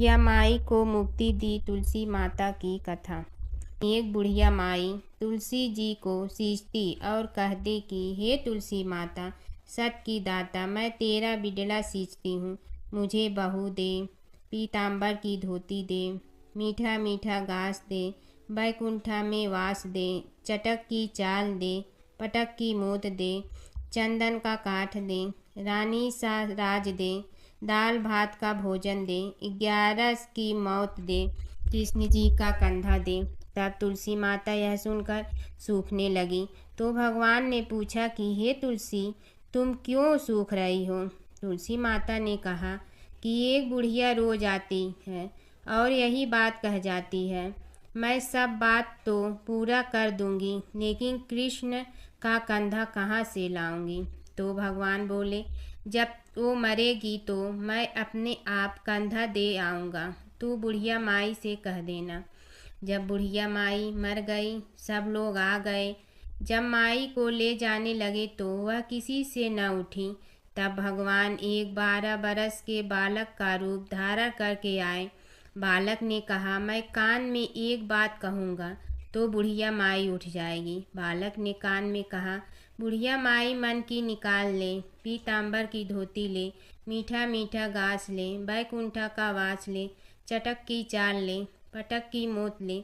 बुढ़िया माई को मुक्ति दी तुलसी माता की कथा। एक बुढ़िया माई तुलसी जी को सींचती और कहती कि हे तुलसी माता, सत की दाता, मैं तेरा बिडला सींचती हूँ। मुझे बहू दे, पीताम्बर की धोती दे, मीठा मीठा घास दे, बैकुंठा में वास दे, चटक की चाल दे, पटक की मोत दे, चंदन का काठ दे, रानी सा राज दे, दाल भात का भोजन दे, 11 की मौत दे, कृष्ण जी का कंधा दे। तब तुलसी माता यह सुनकर सूखने लगी। तो भगवान ने पूछा कि हे तुलसी, तुम क्यों सूख रही हो? तुलसी माता ने कहा कि एक बुढ़िया रोज आती है और यही बात कह जाती है, मैं सब बात तो पूरा कर दूंगी, लेकिन कृष्ण का कंधा कहाँ से लाऊंगी? तो भगवान बोले, जब वो मरेगी तो मैं अपने आप कंधा दे आऊँगा, तू बुढ़िया माई से कह देना। जब बुढ़िया माई मर गई, सब लोग आ गए। जब माई को ले जाने लगे तो वह किसी से न उठी। तब भगवान एक 12 बरस के बालक का रूप धारण करके आए। बालक ने कहा, मैं कान में एक बात कहूँगा तो बुढ़िया माई उठ जाएगी। बालक ने कान में कहा, बुढ़िया माई मन की निकाल ले, पीताम्बर की धोती ले, मीठा मीठा घास ले, बैकुंठा का वास ले, चटक की चाल ले, पटक की मोत ले,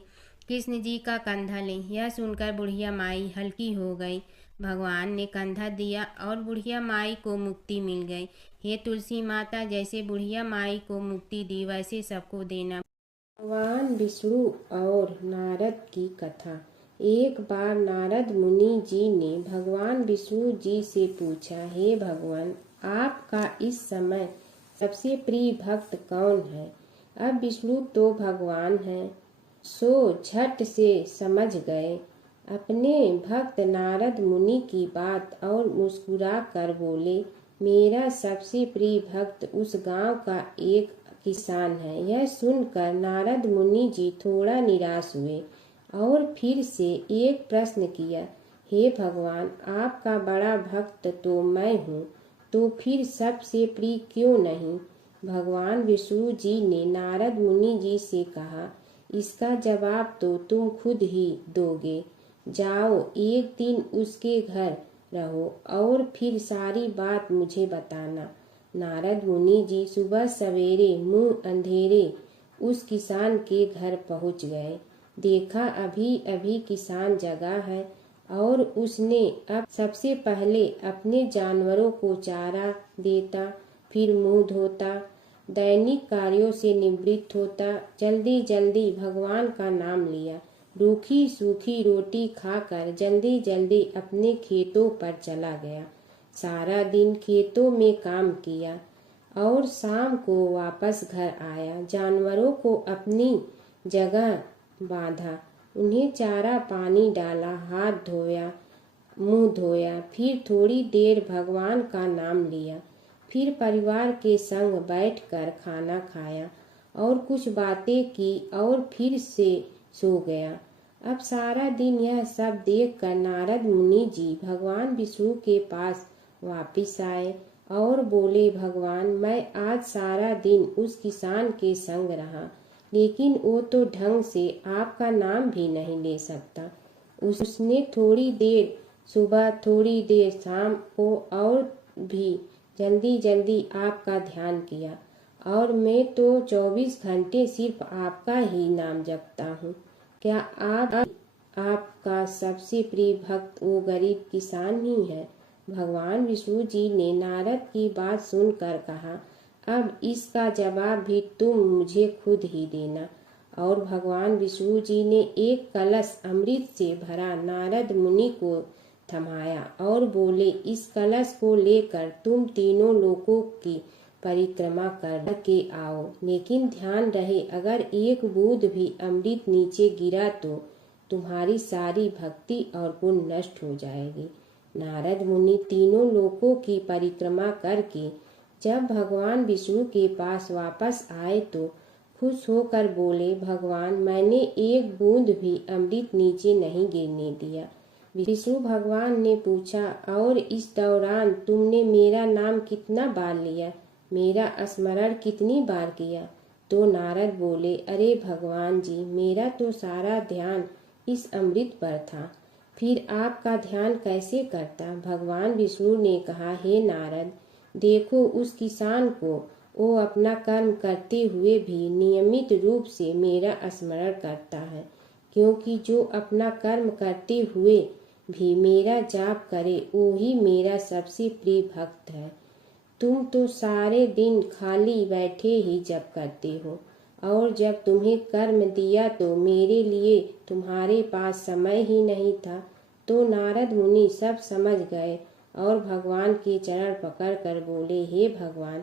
कृष्ण जी का कंधा ले। यह सुनकर बुढ़िया माई हल्की हो गई। भगवान ने कंधा दिया और बुढ़िया माई को मुक्ति मिल गई। हे तुलसी माता, जैसे बुढ़िया माई को मुक्ति दी वैसे सबको देना। भगवान विष्णु और नारद की कथा। एक बार नारद मुनि जी ने भगवान विष्णु जी से पूछा, हे भगवान, आपका इस समय सबसे प्रिय भक्त कौन है? अब विष्णु तो भगवान हैं, सो झट से समझ गए अपने भक्त नारद मुनि की बात और मुस्कुरा कर बोले, मेरा सबसे प्रिय भक्त उस गांव का एक किसान है। यह सुनकर नारद मुनि जी थोड़ा निराश हुए और फिर से एक प्रश्न किया, हे भगवान, आपका बड़ा भक्त तो मैं हूँ, तो फिर सबसे प्रिय क्यों नहीं? भगवान विष्णु जी ने नारद मुनि जी से कहा, इसका जवाब तो तुम खुद ही दोगे। जाओ, एक दिन उसके घर रहो और फिर सारी बात मुझे बताना। नारद मुनि जी सुबह सवेरे मुंह अंधेरे उस किसान के घर पहुंच गए। देखा अभी अभी किसान जगा है और उसने अब सबसे पहले अपने जानवरों को चारा देता, फिर मुंह धोता, दैनिक कार्यों से निवृत्त होता, जल्दी जल्दी भगवान का नाम लिया, रूखी सूखी रोटी खाकर जल्दी जल्दी अपने खेतों पर चला गया। सारा दिन खेतों में काम किया और शाम को वापस घर आया। जानवरों को अपनी जगह बांधा, उन्हें चारा पानी डाला, हाथ धोया, मुंह धोया, फिर थोड़ी देर भगवान का नाम लिया, फिर परिवार के संग बैठकर खाना खाया और कुछ बातें की और फिर से सो गया। अब सारा दिन यह सब देखकर नारद मुनि जी भगवान विष्णु के पास वापिस आए और बोले, भगवान, मैं आज सारा दिन उस किसान के संग रहा, लेकिन वो तो ढंग से आपका नाम भी नहीं ले सकता। उसने थोड़ी देर सुबह, थोड़ी देर शाम को और भी जल्दी जल्दी आपका ध्यान किया, और मैं तो 24 घंटे सिर्फ आपका ही नाम जपता हूँ। क्या आपका सबसे प्रिय भक्त वो गरीब किसान ही है? भगवान विष्णु जी ने नारद की बात सुनकर कहा, अब इसका जवाब भी तुम मुझे खुद ही देना। और भगवान विष्णु जी ने एक कलश अमृत से भरा नारद मुनि को थमाया और बोले, इस कलश को लेकर तुम तीनों लोकों की परिक्रमा करके आओ, लेकिन ध्यान रहे अगर एक बूंद भी अमृत नीचे गिरा तो तुम्हारी सारी भक्ति और पुण्य नष्ट हो जाएगी। नारद मुनि तीनों लोकों की परिक्रमा करके जब भगवान विष्णु के पास वापस आए तो खुश होकर बोले, भगवान, मैंने एक बूंद भी अमृत नीचे नहीं गिरने दिया। विष्णु भगवान ने पूछा, और इस दौरान तुमने मेरा नाम कितना बार लिया, मेरा स्मरण कितनी बार किया? तो नारद बोले, अरे भगवान जी, मेरा तो सारा ध्यान इस अमृत पर था, फिर आपका ध्यान कैसे करता। भगवान विष्णु ने कहा, हे नारद, देखो उस किसान को, वो अपना कर्म करते हुए भी नियमित रूप से मेरा स्मरण करता है, क्योंकि जो अपना कर्म करते हुए भी मेरा जाप करे वो ही मेरा सबसे प्रिय भक्त है। तुम तो सारे दिन खाली बैठे ही जप करते हो, और जब तुम्हें कर्म दिया तो मेरे लिए तुम्हारे पास समय ही नहीं था। तो नारद मुनि सब समझ गए और भगवान के चरण पकड़ कर बोले, हे भगवान,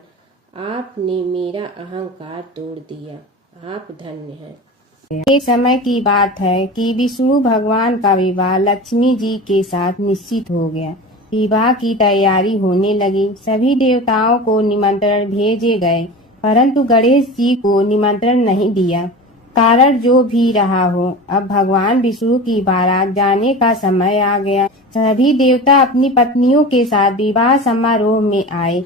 आपने मेरा अहंकार तोड़ दिया, आप धन्य हैं। एक समय की बात है कि विष्णु भगवान का विवाह लक्ष्मी जी के साथ निश्चित हो गया। विवाह की तैयारी होने लगी। सभी देवताओं को निमंत्रण भेजे गए, परंतु गणेश जी को निमंत्रण नहीं दिया। कारण जो भी रहा हो, अब भगवान विष्णु की बारात जाने का समय आ गया। सभी देवता अपनी पत्नियों के साथ विवाह समारोह में आए।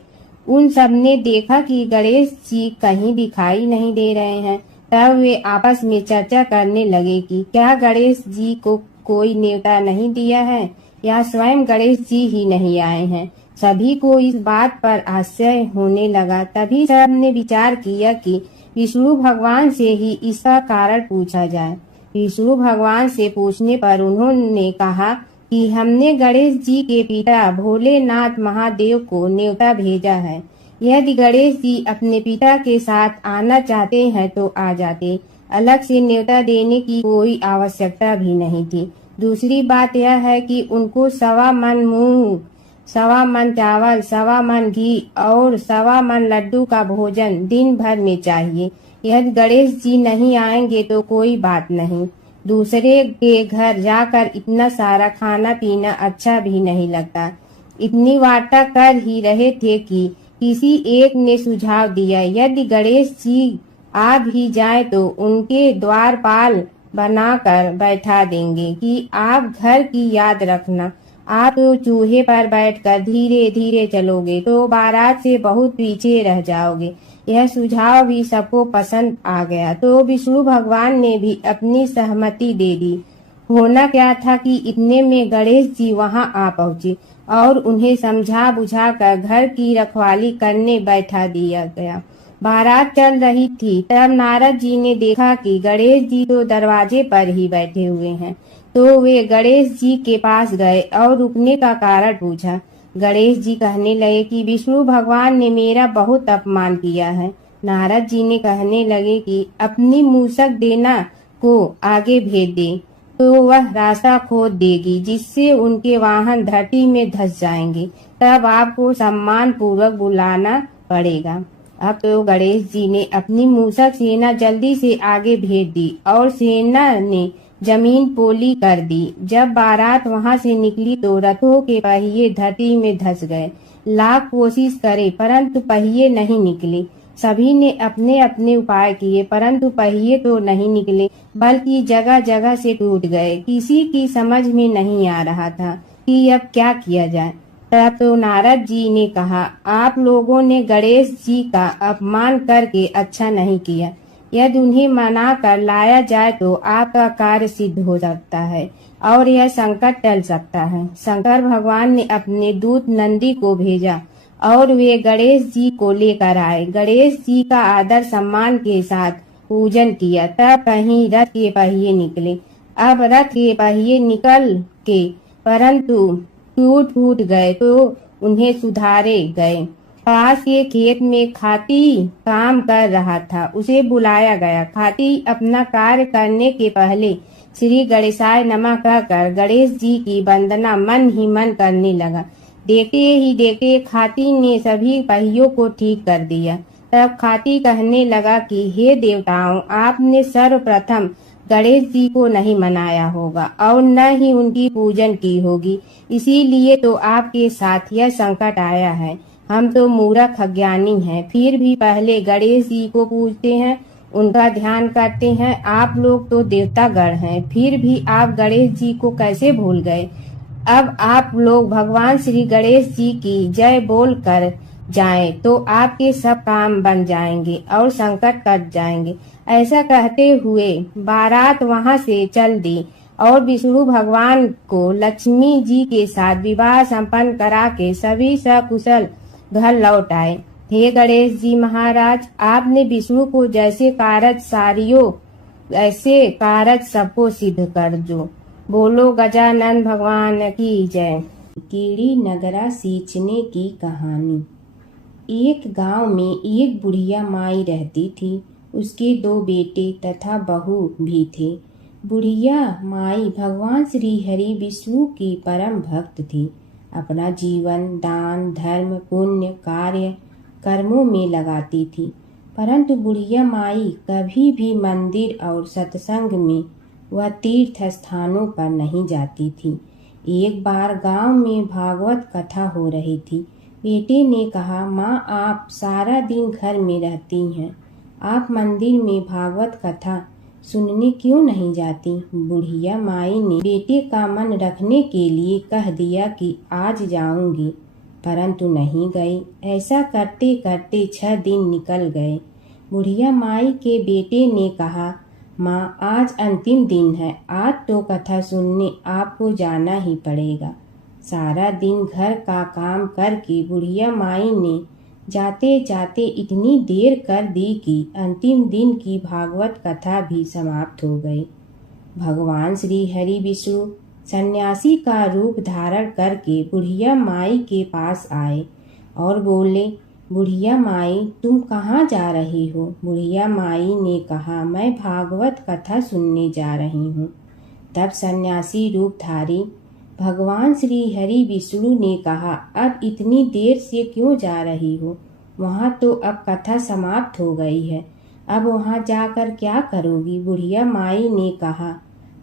उन सब ने देखा कि गणेश जी कहीं दिखाई नहीं दे रहे हैं। तब वे आपस में चर्चा करने लगे कि क्या गणेश जी को कोई न्योता नहीं दिया है, या स्वयं गणेश जी ही नहीं आए हैं। सभी को इस बात पर आश्चर्य होने लगा। तभी सब ने विचार किया कि विष्णु भगवान से ही इसका कारण पूछा जाए। विष्णु भगवान से पूछने पर उन्होंने कहा कि हमने गणेश जी के पिता भोलेनाथ महादेव को न्योता भेजा है। यदि गणेश जी अपने पिता के साथ आना चाहते हैं तो आ जाते, अलग से न्योता देने की कोई आवश्यकता भी नहीं थी। दूसरी बात यह है कि उनको 1.25 मन मूंग, 1.25 मन चावल, 1.25 मन घी और 1.25 मन लड्डू का भोजन दिन भर में चाहिए। यदि गणेश जी नहीं आएंगे तो कोई बात नहीं, दूसरे के घर जाकर इतना सारा खाना पीना अच्छा भी नहीं लगता। इतनी वार्ता कर ही रहे थे कि किसी एक ने सुझाव दिया, यदि गणेश जी आ भी जाए तो उनके द्वारपाल बनाकर बैठा देंगे कि आप घर की याद रखना। आप तो चूहे पर बैठकर धीरे धीरे चलोगे तो बारात से बहुत पीछे रह जाओगे। यह सुझाव भी सबको पसंद आ गया, तो विष्णु भगवान ने भी अपनी सहमति दे दी। होना क्या था कि इतने में गणेश जी वहां आ पहुंचे और उन्हें समझा बुझा कर घर की रखवाली करने बैठा दिया गया। बारात चल रही थी, तब नारद जी ने देखा कि गणेश जी तो दरवाजे पर ही बैठे हुए हैं। तो वे गणेश जी के पास गए और रुकने का कारण पूछा। गणेश जी कहने लगे कि विष्णु भगवान ने मेरा बहुत अपमान किया है। नारद जी ने कहने लगे कि अपनी मूसक देना को आगे भेज दे तो वह रास्ता खोद देगी, जिससे उनके वाहन धरती में धंस जाएंगे। तब आपको सम्मान पूर्वक बुलाना पड़ेगा। अब तो गणेश जी ने अपनी मूसक सेना जल्दी से आगे भेज दी और सेना ने जमीन पोली कर दी। जब बारात वहां से निकली तो रथों के पहिए धरती में धंस गए। लाख कोशिश करे परंतु पहिए नहीं निकले। सभी ने अपने अपने उपाय किए परंतु पहिए तो नहीं निकले, बल्कि जगह जगह से टूट गए। किसी की समझ में नहीं आ रहा था कि अब क्या किया जाए। तब तो नारद जी ने कहा, आप लोगों ने गणेश जी का अपमान करके अच्छा नहीं किया। यदि उन्हें मना कर लाया जाए तो आपका कार्य सिद्ध हो सकता है और यह संकट टल सकता है। शंकर भगवान ने अपने दूत नंदी को भेजा और वे गणेश जी को लेकर आए। गणेश जी का आदर सम्मान के साथ पूजन किया। तब कहीं रथ के पहिए निकले। अब रथ के पहिए निकल के परंतु टूट फूट गए तो उन्हें सुधारे गए। पास के खेत में खाती काम कर रहा था, उसे बुलाया गया। खाती अपना कार्य करने के पहले श्री गणेशाय नमः कहकर गणेश जी की वंदना मन ही मन करने लगा। देखते ही देखते खाती ने सभी पहियों को ठीक कर दिया। तब खाती कहने लगा कि हे देवताओं, आपने सर्वप्रथम गणेश जी को नहीं मनाया होगा और न ही उनकी पूजन की होगी, इसीलिए तो आपके साथ यह संकट आया है। हम तो मूर्ख अज्ञानी हैं, फिर भी पहले गणेश जी को पूजते हैं, उनका ध्यान करते हैं। आप लोग तो देवतागण हैं, फिर भी आप गणेश जी को कैसे भूल गए। अब आप लोग भगवान श्री गणेश जी की जय बोलकर जाएं तो आपके सब काम बन जाएंगे और संकट कट जाएंगे। ऐसा कहते हुए बारात वहां से चल दी और विष्णु भगवान को लक्ष्मी जी के साथ विवाह संपन्न करा के सभी सकुशल घर लौट आए। हे गणेश जी महाराज, आपने विष्णु को जैसे कारज सारियो ऐसे कारज सबको सिद्ध कर जो। बोलो गजानन भगवान की जय। कीड़ी नगरा सींचने की कहानी। एक गांव में एक बुढ़िया माई रहती थी। उसके 2 बेटे तथा बहू भी थे। बुढ़िया माई भगवान श्री हरि विष्णु की परम भक्त थी। अपना जीवन दान धर्म पुण्य कार्य कर्मों में लगाती थी, परंतु बुढ़िया माई कभी भी मंदिर और सत्संग में व तीर्थ स्थानों पर नहीं जाती थी। एक बार गांव में भागवत कथा हो रही थी। बेटे ने कहा, माँ आप सारा दिन घर में रहती हैं, आप मंदिर में भागवत कथा सुनने क्यों नहीं जाती? बुढ़िया माई ने बेटे का मन रखने के लिए कह दिया कि आज जाऊंगी, परंतु नहीं गई। ऐसा करते करते 6 दिन निकल गए। बुढ़िया माई के बेटे ने कहा, माँ आज अंतिम दिन है, आज तो कथा सुनने आपको जाना ही पड़ेगा। सारा दिन घर का काम करके बुढ़िया माई ने जाते जाते इतनी देर कर दी कि अंतिम दिन की भागवत कथा भी समाप्त हो गई। भगवान श्री हरि विष्णु सन्यासी का रूप धारण करके बुढ़िया माई के पास आए और बोले, बुढ़िया माई तुम कहाँ जा रही हो? बुढ़िया माई ने कहा, मैं भागवत कथा सुनने जा रही हूँ। तब सन्यासी रूपधारी भगवान श्री हरि विष्णु ने कहा, अब इतनी देर से क्यों जा रही हो? वहाँ तो अब कथा समाप्त हो गई है, अब वहाँ जाकर क्या करोगी? बुढ़िया माई ने कहा,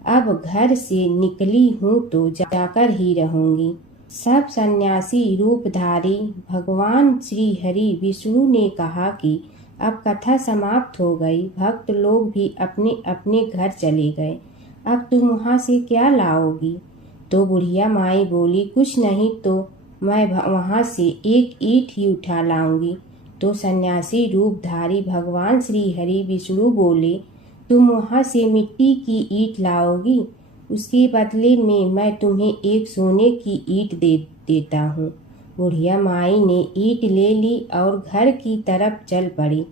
अब घर से निकली हूँ तो जाकर ही रहूंगी। सब सन्यासी रूपधारी भगवान श्री हरि विष्णु ने कहा कि अब कथा समाप्त हो गई, भक्त लोग भी अपने अपने घर चले गए, अब तुम वहाँ से क्या लाओगी? तो बुढ़िया माई बोली, कुछ नहीं तो मैं वहाँ से एक ईंट ही उठा लाऊंगी। तो सन्यासी रूपधारी भगवान श्री हरि विष्णु बोले, तुम वहाँ से मिट्टी की ईंट लाओगी, उसके बदले में मैं तुम्हें एक सोने की ईंट देता हूँ। बुढ़िया माई ने ईंट ले ली और घर की तरफ चल पड़ी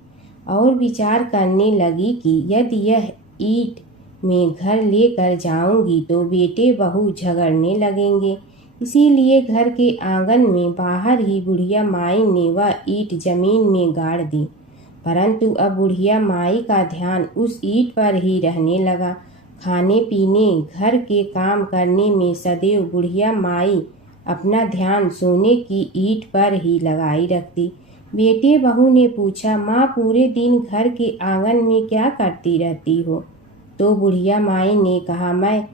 और विचार करने लगी कि यदि यह ईंट मैं घर लेकर जाऊंगी तो बेटे बहू झगड़ने लगेंगे, इसीलिए घर के आंगन में बाहर ही बुढ़िया माई ने वह ईंट जमीन में गाड़ दी। परंतु अब बुढ़िया माई का ध्यान उस ईंट पर ही रहने लगा। खाने पीने घर के काम करने में सदैव बुढ़िया माई अपना ध्यान सोने की ईंट पर ही लगाई रखती। बेटे बहू ने पूछा, माँ पूरे दिन घर के आंगन में क्या करती रहती हो? तो बुढ़िया माई ने कहा, मैं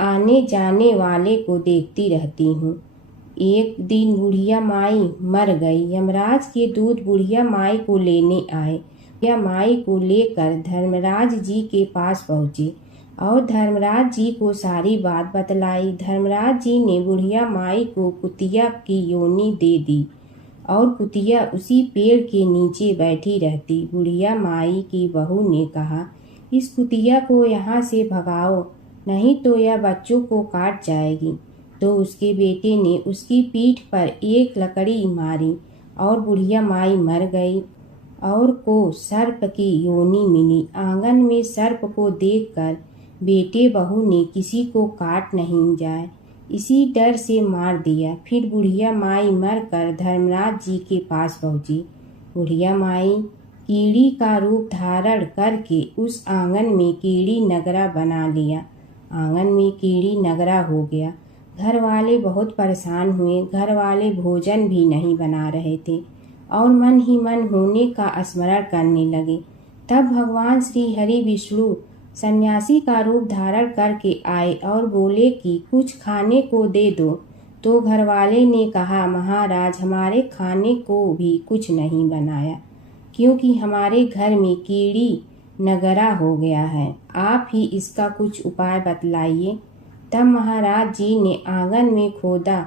आने जाने वाले को देखती रहती हूँ। एक दिन बुढ़िया माई मर गई। यमराज के दूत बुढ़िया माई को लेने आए। बुढ़िया माई को लेकर धर्मराज जी के पास पहुँचे और धर्मराज जी को सारी बात बतलाई। धर्मराज जी ने बुढ़िया माई को कुतिया की योनि दे दी और कुतिया उसी पेड़ के नीचे बैठी रहती। बुढ़िया माई की बहू ने कहा, इस कुतिया को यहाँ से भगाओ, नहीं तो यह बच्चों को काट जाएगी। तो उसके बेटे ने उसकी पीठ पर एक लकड़ी मारी और बुढ़िया माई मर गई और को सर्प की योनि मिली। आंगन में सर्प को देखकर बेटे बहू ने किसी को काट नहीं जाए इसी डर से मार दिया। फिर बुढ़िया माई मरकर धर्मराज जी के पास पहुंची। बुढ़िया माई कीड़ी का रूप धारण करके उस आंगन में कीड़ी नगरा बना लिया। आंगन में कीड़ी नगरा हो गया। घर वाले बहुत परेशान हुए। घर वाले भोजन भी नहीं बना रहे थे और मन ही मन होने का स्मरण करने लगे। तब भगवान श्री हरि विष्णु सन्यासी का रूप धारण करके आए और बोले कि कुछ खाने को दे दो। तो घर वाले ने कहा, महाराज हमारे खाने को भी कुछ नहीं बनाया, क्योंकि हमारे घर में कीड़ी नगरा हो गया है, आप ही इसका कुछ उपाय बतलाइए। तब महाराज जी ने आंगन में खोदा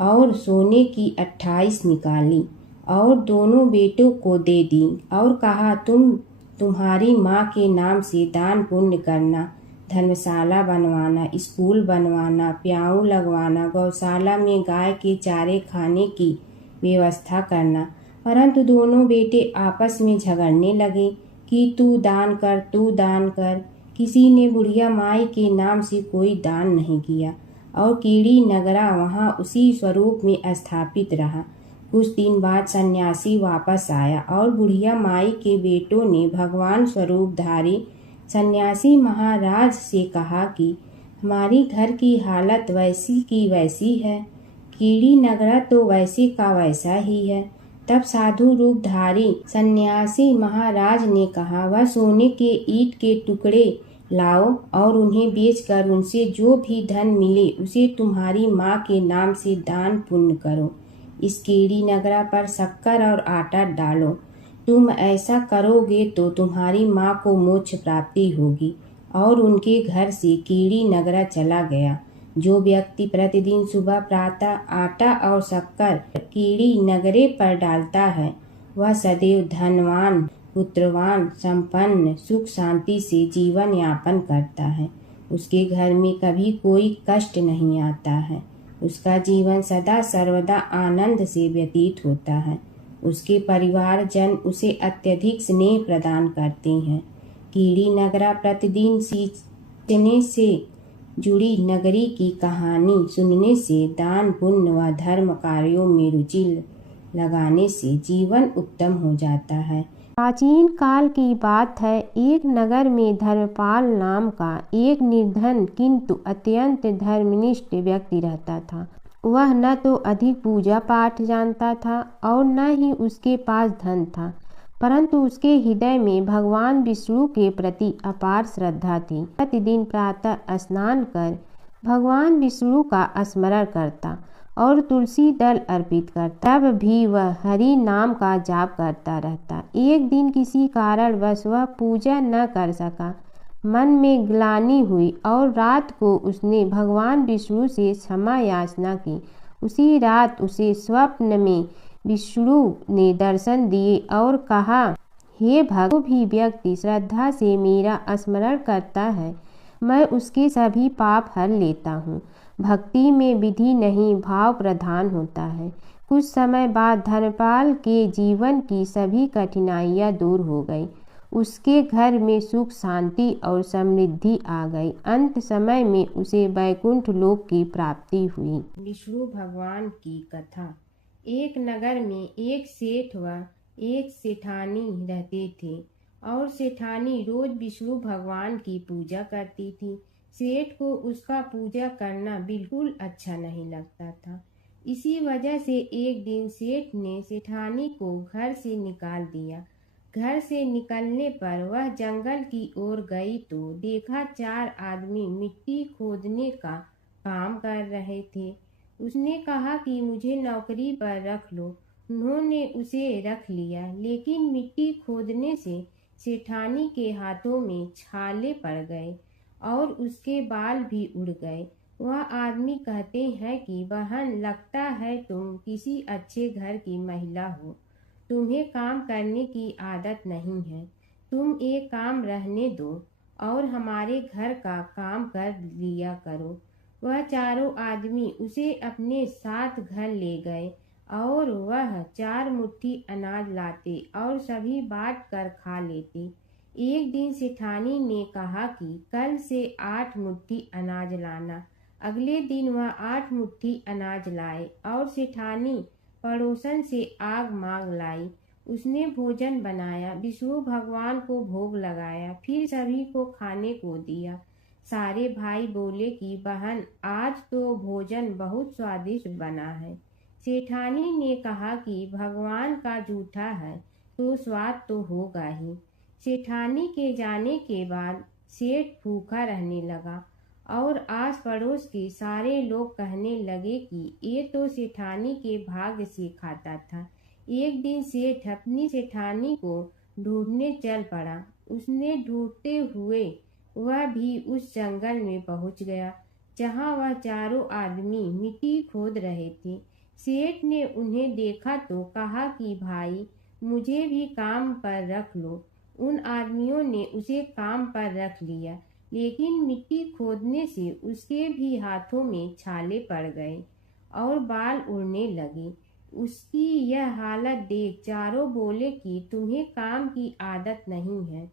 और सोने की 28 निकाली और दोनों बेटों को दे दी और कहा, तुम्हारी माँ के नाम से दान पुण्य करना, धर्मशाला बनवाना, स्कूल बनवाना, प्याऊ लगवाना, गौशाला में गाय के चारे खाने की व्यवस्था करना। परंतु दोनों बेटे आपस में झगड़ने लगे कि तू दान कर, तू दान कर। किसी ने बुढ़िया माई के नाम से कोई दान नहीं किया और कीड़ी नगरा वहाँ उसी स्वरूप में स्थापित रहा। कुछ दिन बाद सन्यासी वापस आया और बुढ़िया माई के बेटों ने भगवान स्वरूपधारी सन्यासी महाराज से कहा कि हमारी घर की हालत वैसी की वैसी है, कीड़ी नगरा तो वैसे का वैसा ही है। तब साधु रूपधारी सन्यासी महाराज ने कहा, वह सोने के ईंट के टुकड़े लाओ और उन्हें बेचकर उनसे जो भी धन मिले उसे तुम्हारी माँ के नाम से दान पुण्य करो। इस कीड़ी नगरा पर शक्कर और आटा डालो। तुम ऐसा करोगे तो तुम्हारी माँ को मोक्ष प्राप्ति होगी। और उनके घर से कीड़ी नगरा चला गया। जो व्यक्ति प्रतिदिन सुबह प्रातः आटा और शक्कर कीड़ी नगरे पर डालता है, वह सदैव धनवान, पुत्रवान, संपन्न, सुख शांति से जीवन यापन करता है। उसके घर में कभी कोई कष्ट नहीं आता है। उसका जीवन सदा सर्वदा आनंद से व्यतीत होता है। उसके परिवारजन उसे अत्यधिक स्नेह प्रदान करते हैं। कीड़ी नगरा प्रतिदिन सींचने से जुड़ी नगरी की कहानी सुनने से, दान पुण्य व धर्म कार्यों में रुचि लगाने से जीवन उत्तम हो जाता है। प्राचीन काल की बात है। एक नगर में धर्मपाल नाम का एक निर्धन किंतु अत्यंत धर्मनिष्ठ व्यक्ति रहता था। वह न तो अधिक पूजा पाठ जानता था और न ही उसके पास धन था, परंतु उसके हृदय में भगवान विष्णु के प्रति अपार श्रद्धा थी। प्रतिदिन प्रातः स्नान कर भगवान विष्णु का स्मरण करता और तुलसी दल अर्पित करता। तब भी वह हरि नाम का जाप करता रहता। एक दिन किसी कारणवश वह पूजा न कर सका। मन में ग्लानि हुई और रात को उसने भगवान विष्णु से क्षमा याचना की। उसी रात उसे स्वप्न में विष्णु ने दर्शन दिए और कहा, हे भक्त, जो भी व्यक्ति श्रद्धा से मेरा स्मरण करता है, मैं उसके सभी पाप हर लेता हूँ। भक्ति में विधि नहीं, भाव प्रधान होता है। कुछ समय बाद धर्मपाल के जीवन की सभी कठिनाइयाँ दूर हो गई। उसके घर में सुख शांति और समृद्धि आ गई। अंत समय में उसे वैकुंठ लोक की प्राप्ति हुई। विष्णु भगवान की कथा। एक नगर में एक सेठ व एक सेठानी रहते थे और सेठानी रोज विष्णु भगवान की पूजा करती थी। सेठ को उसका पूजा करना बिल्कुल अच्छा नहीं लगता था। इसी वजह से एक दिन सेठ ने सेठानी को घर से निकाल दिया। घर से निकलने पर वह जंगल की ओर गई तो देखा 4 आदमी मिट्टी खोदने का काम कर रहे थे। उसने कहा कि मुझे नौकरी पर रख लो। उन्होंने उसे रख लिया, लेकिन मिट्टी खोदने से सेठानी के हाथों में छाले पड़ गए और उसके बाल भी उड़ गए। वह आदमी कहते हैं कि बहन, लगता है तुम किसी अच्छे घर की महिला हो। तुम्हें काम करने की आदत नहीं है। तुम एक काम रहने दो और हमारे घर का काम कर लिया करो। वह चारों आदमी उसे अपने साथ घर ले गए और वह 4 मुट्ठी अनाज लाते और सभी बांट कर खा लेते। एक दिन सेठानी ने कहा कि कल से 8 मुट्ठी अनाज लाना। अगले दिन वह 8 मुट्ठी अनाज लाए और सेठानी पड़ोसन से आग मांग लाई। उसने भोजन बनाया, विष्णु भगवान को भोग लगाया, फिर सभी को खाने को दिया। सारे भाई बोले कि बहन, आज तो भोजन बहुत स्वादिष्ट बना है। सेठानी ने कहा कि भगवान का जूठा है तो स्वाद तो होगा ही। सेठानी के जाने के बाद सेठ भूखा रहने लगा और आस पड़ोस के सारे लोग कहने लगे कि ये तो सेठानी के भाग्य से खाता था। एक दिन सेठ अपनी सेठानी को ढूंढने चल पड़ा। उसने ढूंढते हुए वह भी उस जंगल में पहुंच गया जहां वह चारों आदमी मिट्टी खोद रहे थे। सेठ ने उन्हें देखा तो कहा कि भाई मुझे भी काम पर रख लो। उन आदमियों ने उसे काम पर रख लिया, लेकिन मिट्टी खोदने से उसके भी हाथों में छाले पड़ गए और बाल उड़ने लगे। उसकी यह हालत देख चारों बोले कि तुम्हें काम की आदत नहीं है,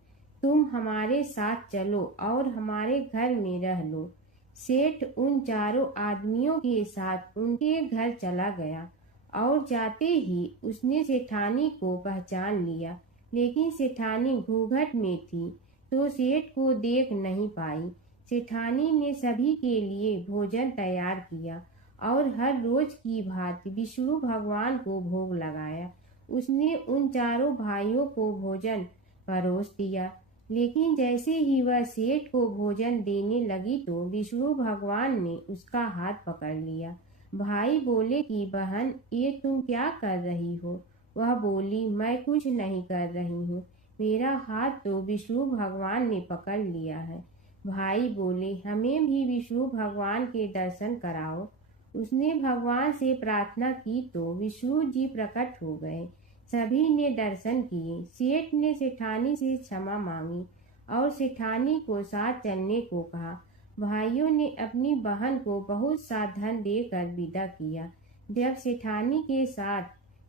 तुम हमारे साथ चलो और हमारे घर में रह लो। सेठ उन चारों आदमियों के साथ उनके घर चला गया और जाते ही उसने सेठानी को पहचान लिया, लेकिन सेठानी घूंघट में थी तो सेठ को देख नहीं पाई। सेठानी ने सभी के लिए भोजन तैयार किया और हर रोज की भांति विष्णु भगवान को भोग लगाया। उसने उन चारों भाइयों को भोजन परोस दिया, लेकिन जैसे ही वह सेठ को भोजन देने लगी तो विष्णु भगवान ने उसका हाथ पकड़ लिया। भाई बोले कि बहन, ये तुम क्या कर रही हो? वह बोली, मैं कुछ नहीं कर रही हूँ, मेरा हाथ तो विष्णु भगवान ने पकड़ लिया है। भाई बोले, हमें भी विष्णु भगवान के दर्शन कराओ। उसने भगवान से प्रार्थना की तो विष्णु जी प्रकट हो गए। सभी ने दर्शन किए। सेठ ने सेठानी से क्षमा मांगी और सेठानी को साथ चलने को कहा। भाइयों ने अपनी बहन को बहुत सा धन देकर विदा किया। जब सेठानी के साथ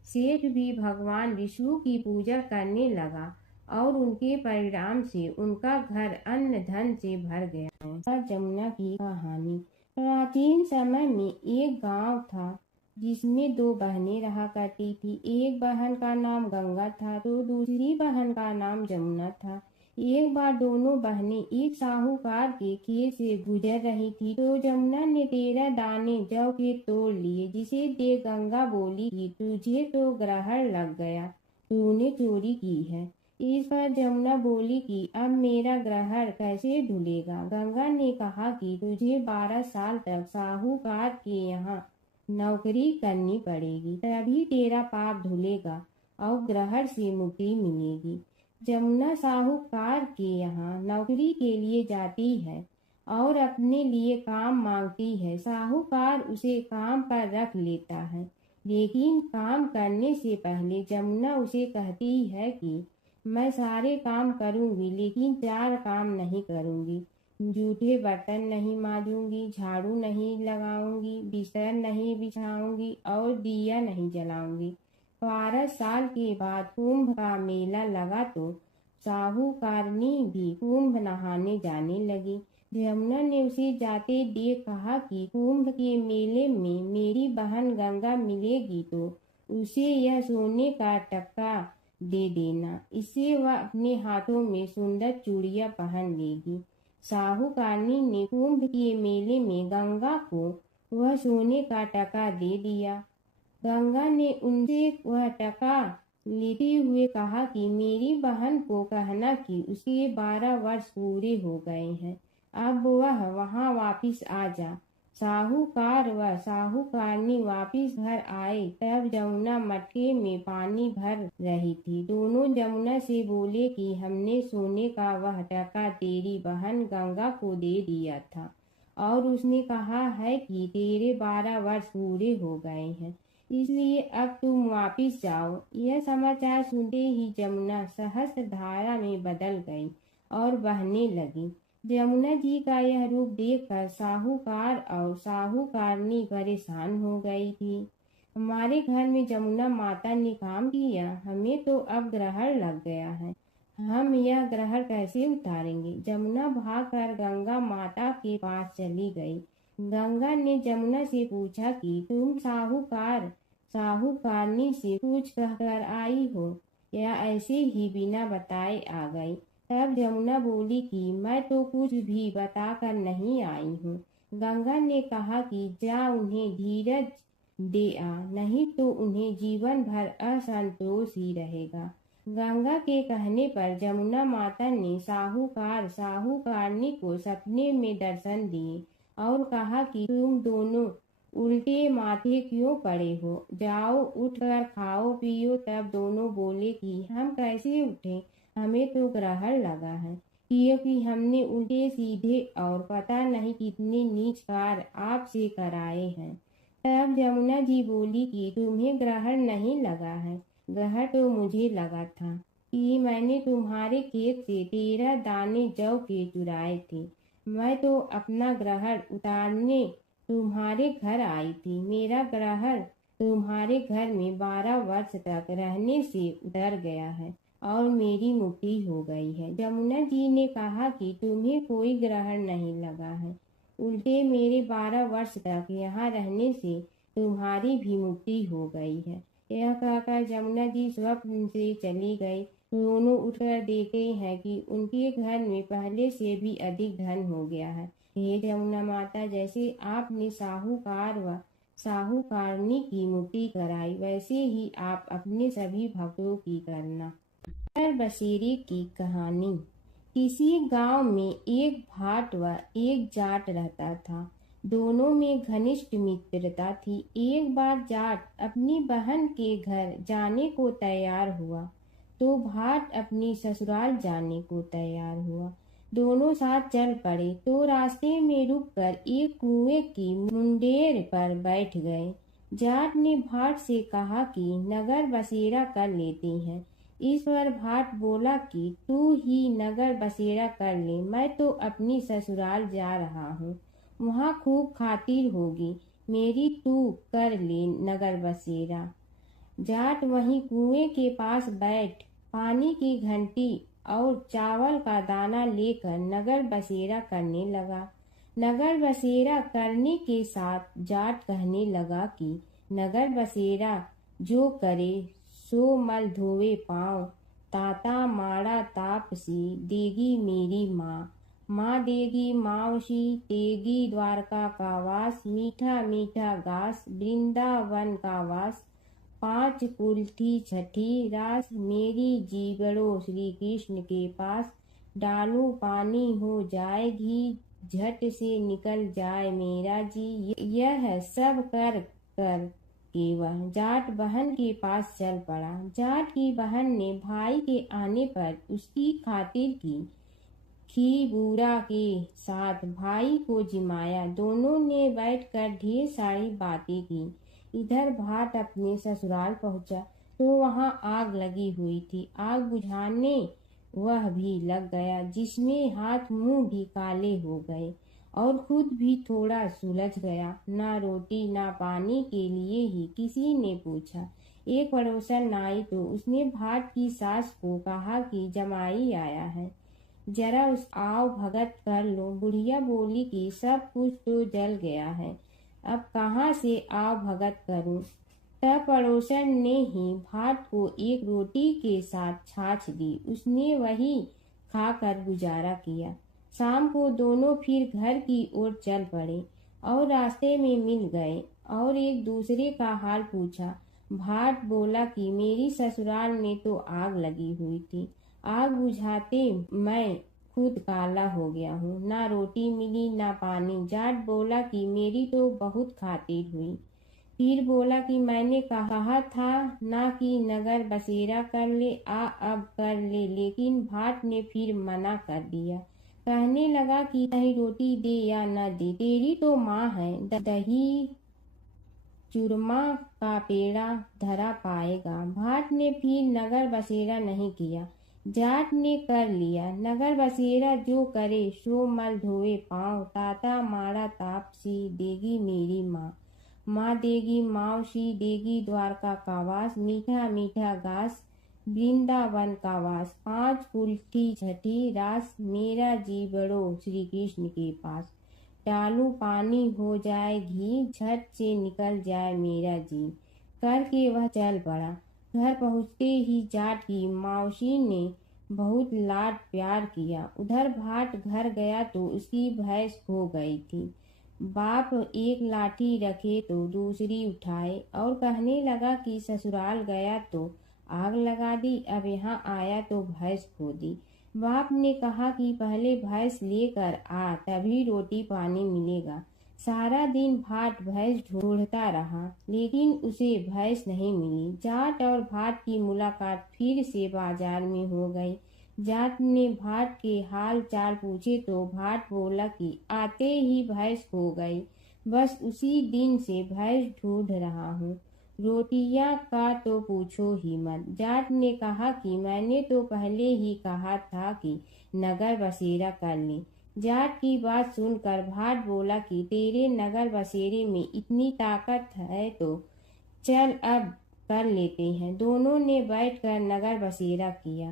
सेठ भी भगवान विष्णु की पूजा करने लगा और उनके परिणाम से उनका घर अन्न धन से भर गया। जमुना की कहानी। प्राचीन समय में एक गांव था जिसमें दो बहनें रहा करती थी। एक बहन का नाम गंगा था तो दूसरी बहन का नाम जमुना था। एक बार दोनों बहनें एक साहूकार के खेत से गुजर रही थी तो जमुना ने 13 दाने जौ के तोड़ लिए, जिसे देख गंगा बोली कि तुझे तो ग्रहण लग गया, तूने चोरी की है। इस पर जमुना बोली कि अब मेरा ग्रहण कैसे धुलेगा। गंगा ने कहा कि तुझे 12 साल तक साहूकार के यहाँ नौकरी करनी पड़ेगी, तभी तेरा पाप धुलेगा और ग्रहण से मुक्ति मिलेगी। जमुना साहूकार के यहाँ नौकरी के लिए जाती है और अपने लिए काम मांगती है। साहूकार उसे काम पर रख लेता है, लेकिन काम करने से पहले जमुना उसे कहती है कि मैं सारे काम करूंगी, लेकिन 4 काम नहीं करूंगी। जूठे बर्तन नहीं मांजूंगी, झाड़ू नहीं लगाऊंगी, बिस्तर नहीं बिछाऊंगी और दिया नहीं जलाऊंगी। 12 साल के बाद कुंभ का मेला लगा तो साहूकारनी भी कुंभ नहाने जाने लगी। जमुना ने उसे जाते देख कहा कि कुंभ के मेले में मेरी बहन गंगा मिलेगी तो उसे यह सोने का टक्का दे देना, इससे वह अपने हाथों में सुंदर चूड़ियां पहन लेगी। साहूकारनी ने कुंभ के मेले में गंगा को वह सोने का टका दे दिया। गंगा ने उनसे वह टका लेते हुए कहा कि मेरी बहन को कहना कि उसके 12 वर्ष पूरे हो गए हैं, अब वह वहां वापिस आ जा। साहूकार व साहूकारनी वापिस घर आए तब जमुना मटके में पानी भर रही थी। दोनों जमुना से बोले कि हमने सोने का वह टका तेरी बहन गंगा को दे दिया था और उसने कहा है कि तेरे 12 वर्ष पूरे हो गए हैं, इसलिए अब तुम वापिस जाओ। यह समाचार सुनते ही जमुना सहस्त्र धारा में बदल गई और बहने लगी। जमुना जी का यह रूप देखकर साहूकार और साहूकारनी परेशान हो गई थी। हमारे घर में जमुना माता ने काम किया, हमें तो अब ग्रहण लग गया है, हम यह ग्रहण कैसे उतारेंगे। जमुना भागकर गंगा माता के पास चली गई। गंगा ने जमुना से पूछा कि तुम साहूकारनी से कुछ कहकर आई हो या ऐसे ही बिना बताए आ गई। तब जमुना बोली कि मैं तो कुछ भी बताकर नहीं आई हूँ। गंगा ने कहा कि जा उन्हें धीरज दे आ, नहीं तो उन्हें जीवन भर असंतोष ही रहेगा। गंगा के कहने पर जमुना माता ने साहूकारनी को सपने में दर्शन दिए और कहा कि तुम दोनों उल्टे माथे क्यों पड़े हो, जाओ उठकर खाओ पियो। तब दोनों बोले कि हम कैसे उठें, हमें तो ग्रहण लगा है, क्योंकि हमने उल्टे सीधे और पता नहीं कितने नीच कार्य आपसे कराए हैं। तब जमुना जी बोली कि तुम्हें ग्रहण नहीं लगा है, ग्रहण तो मुझे लगा था कि मैंने तुम्हारे खेत से 13 दाने जौ के चुराए थे। मैं तो अपना ग्रहण उतारने तुम्हारे घर आई थी। मेरा ग्रहण तुम्हारे घर में 12 वर्ष तक रहने से उतर गया है और मेरी मुक्ति हो गई है। जमुना जी ने कहा कि तुम्हें कोई ग्रहण नहीं लगा है, उल्टे मेरे 12 वर्ष तक यहाँ रहने से तुम्हारी भी मुक्ति हो गई है। यह कहकर जमुना जी स्वप्न से चली गई। दोनों उठकर देखते हैं कि उनके घर में पहले से भी अधिक धन हो गया है। हे जमुना माता, जैसे आपने साहूकार व साहूकारनी की मुक्ति कराई, वैसे ही आप अपने सभी भक्तों की करना। नगर बसेरे की कहानी। किसी गांव में एक भाट व एक जाट रहता था। दोनों में घनिष्ठ मित्रता थी। एक बार जाट अपनी बहन के घर जाने को तैयार हुआ तो भाट अपनी ससुराल जाने को तैयार हुआ। दोनों साथ चल पड़े तो रास्ते में रुककर एक कुएं की मुंडेर पर बैठ गए। जाट ने भाट से कहा कि नगर बसेरा कर लेते हैं। इस पर भाट बोला कि तू ही नगर बसेरा कर ले, मैं तो अपनी ससुराल जा रहा हूँ, वहाँ खूब खातिर होगी मेरी, तू कर ले नगर बसेरा। जाट वहीं कुएं के पास बैठ पानी की घंटी और चावल का दाना लेकर नगर बसेरा करने लगा। नगर बसेरा करने के साथ जाट कहने लगा कि नगर बसेरा जो करे सो मल धोवे पाँव, ताता माड़ा तापसी देगी मेरी माँ, माँ देगी मावशी तेगी द्वारका का वास, मीठा मीठा घास वृंदावन का वास, 5 कुल्थी छठी रास, मेरी जीगड़ो श्री कृष्ण के पास, डालू पानी हो जाए घी, झट से निकल जाए मेरा जी। यह सब कर कर कि वह जाट बहन के पास चल पड़ा। जाट की बहन ने भाई के आने पर उसकी खातिर की। खी बूरा के साथ भाई को जिमाया। दोनों ने बैठकर ढेर सारी बातें की। इधर भाट अपने ससुराल पहुंचा तो वहां आग लगी हुई थी। आग बुझाने वह भी लग गया, जिसमें हाथ मुंह भी काले हो गए और खुद भी थोड़ा सुलझ गया। ना रोटी ना पानी के लिए ही किसी ने पूछा। एक पड़ोसन आई तो उसने भाट की सास को कहा कि जमाई आया है, जरा उस आओ भगत कर लो। बुढ़िया बोली कि सब कुछ तो जल गया है, अब कहाँ से आओ भगत करूं। तब पड़ोसन ने ही भाट को एक रोटी के साथ छाछ दी। उसने वही खाकर गुजारा किया। शाम को दोनों फिर घर की ओर चल पड़े और रास्ते में मिल गए और एक दूसरे का हाल पूछा। भाट बोला कि मेरी ससुराल में तो आग लगी हुई थी, आग बुझाते मैं खुद काला हो गया हूँ, ना रोटी मिली ना पानी। जाट बोला कि मेरी तो बहुत खातिर हुई। फिर बोला कि मैंने कहा था ना कि नगर बसेरा कर ले, अब कर ले, लेकिन भाट ने फिर मना कर दिया। कहने लगा कि चाहे रोटी दे या न दे, तेरी तो माँ है, दही चूरमा का पेड़ा धरा पाएगा। भाट ने फिर नगर बसेरा नहीं किया। जाट ने कर लिया। नगर बसेरा जो करे सो मल धोए पाँव, ताता माड़ा तापसी देगी मेरी माँ, माँ देगी मावशी देगी द्वारका का वास, मीठा मीठा घास वृंदावन का वास, 5 कुल्थी छठी रास, मेरा जी बड़ो श्री कृष्ण के पास, डालू पानी हो जाए घी, झट से निकल जाए मेरा जी। करके वह चल पड़ा। घर पहुँचते ही जाट की मावशी ने बहुत लाड प्यार किया। उधर भाट घर गया तो उसकी भैंस खो गई थी। बाप एक लाठी रखे तो दूसरी उठाए और कहने लगा कि ससुराल गया तो आग लगा दी, अब यहाँ आया तो भैंस खो दी। बाप ने कहा कि पहले भैंस लेकर आ, तभी रोटी पानी मिलेगा। सारा दिन भाट भैंस ढूंढता रहा, लेकिन उसे भैंस नहीं मिली। जाट और भाट की मुलाकात फिर से बाजार में हो गई। जाट ने भाट के हाल चाल पूछे तो भाट बोला कि आते ही भैंस खो गई। बस उसी दिन से भैंस ढूंढ रहा हूँ। रोटियां का तो पूछो ही मत। जाट ने कहा कि मैंने तो पहले ही कहा था कि नगर बसेरा कर ले। जाट की बात सुनकर भाट बोला कि तेरे नगर बसेरे में इतनी ताकत है तो चल अब कर लेते हैं। दोनों ने बैठकर नगर बसेरा किया।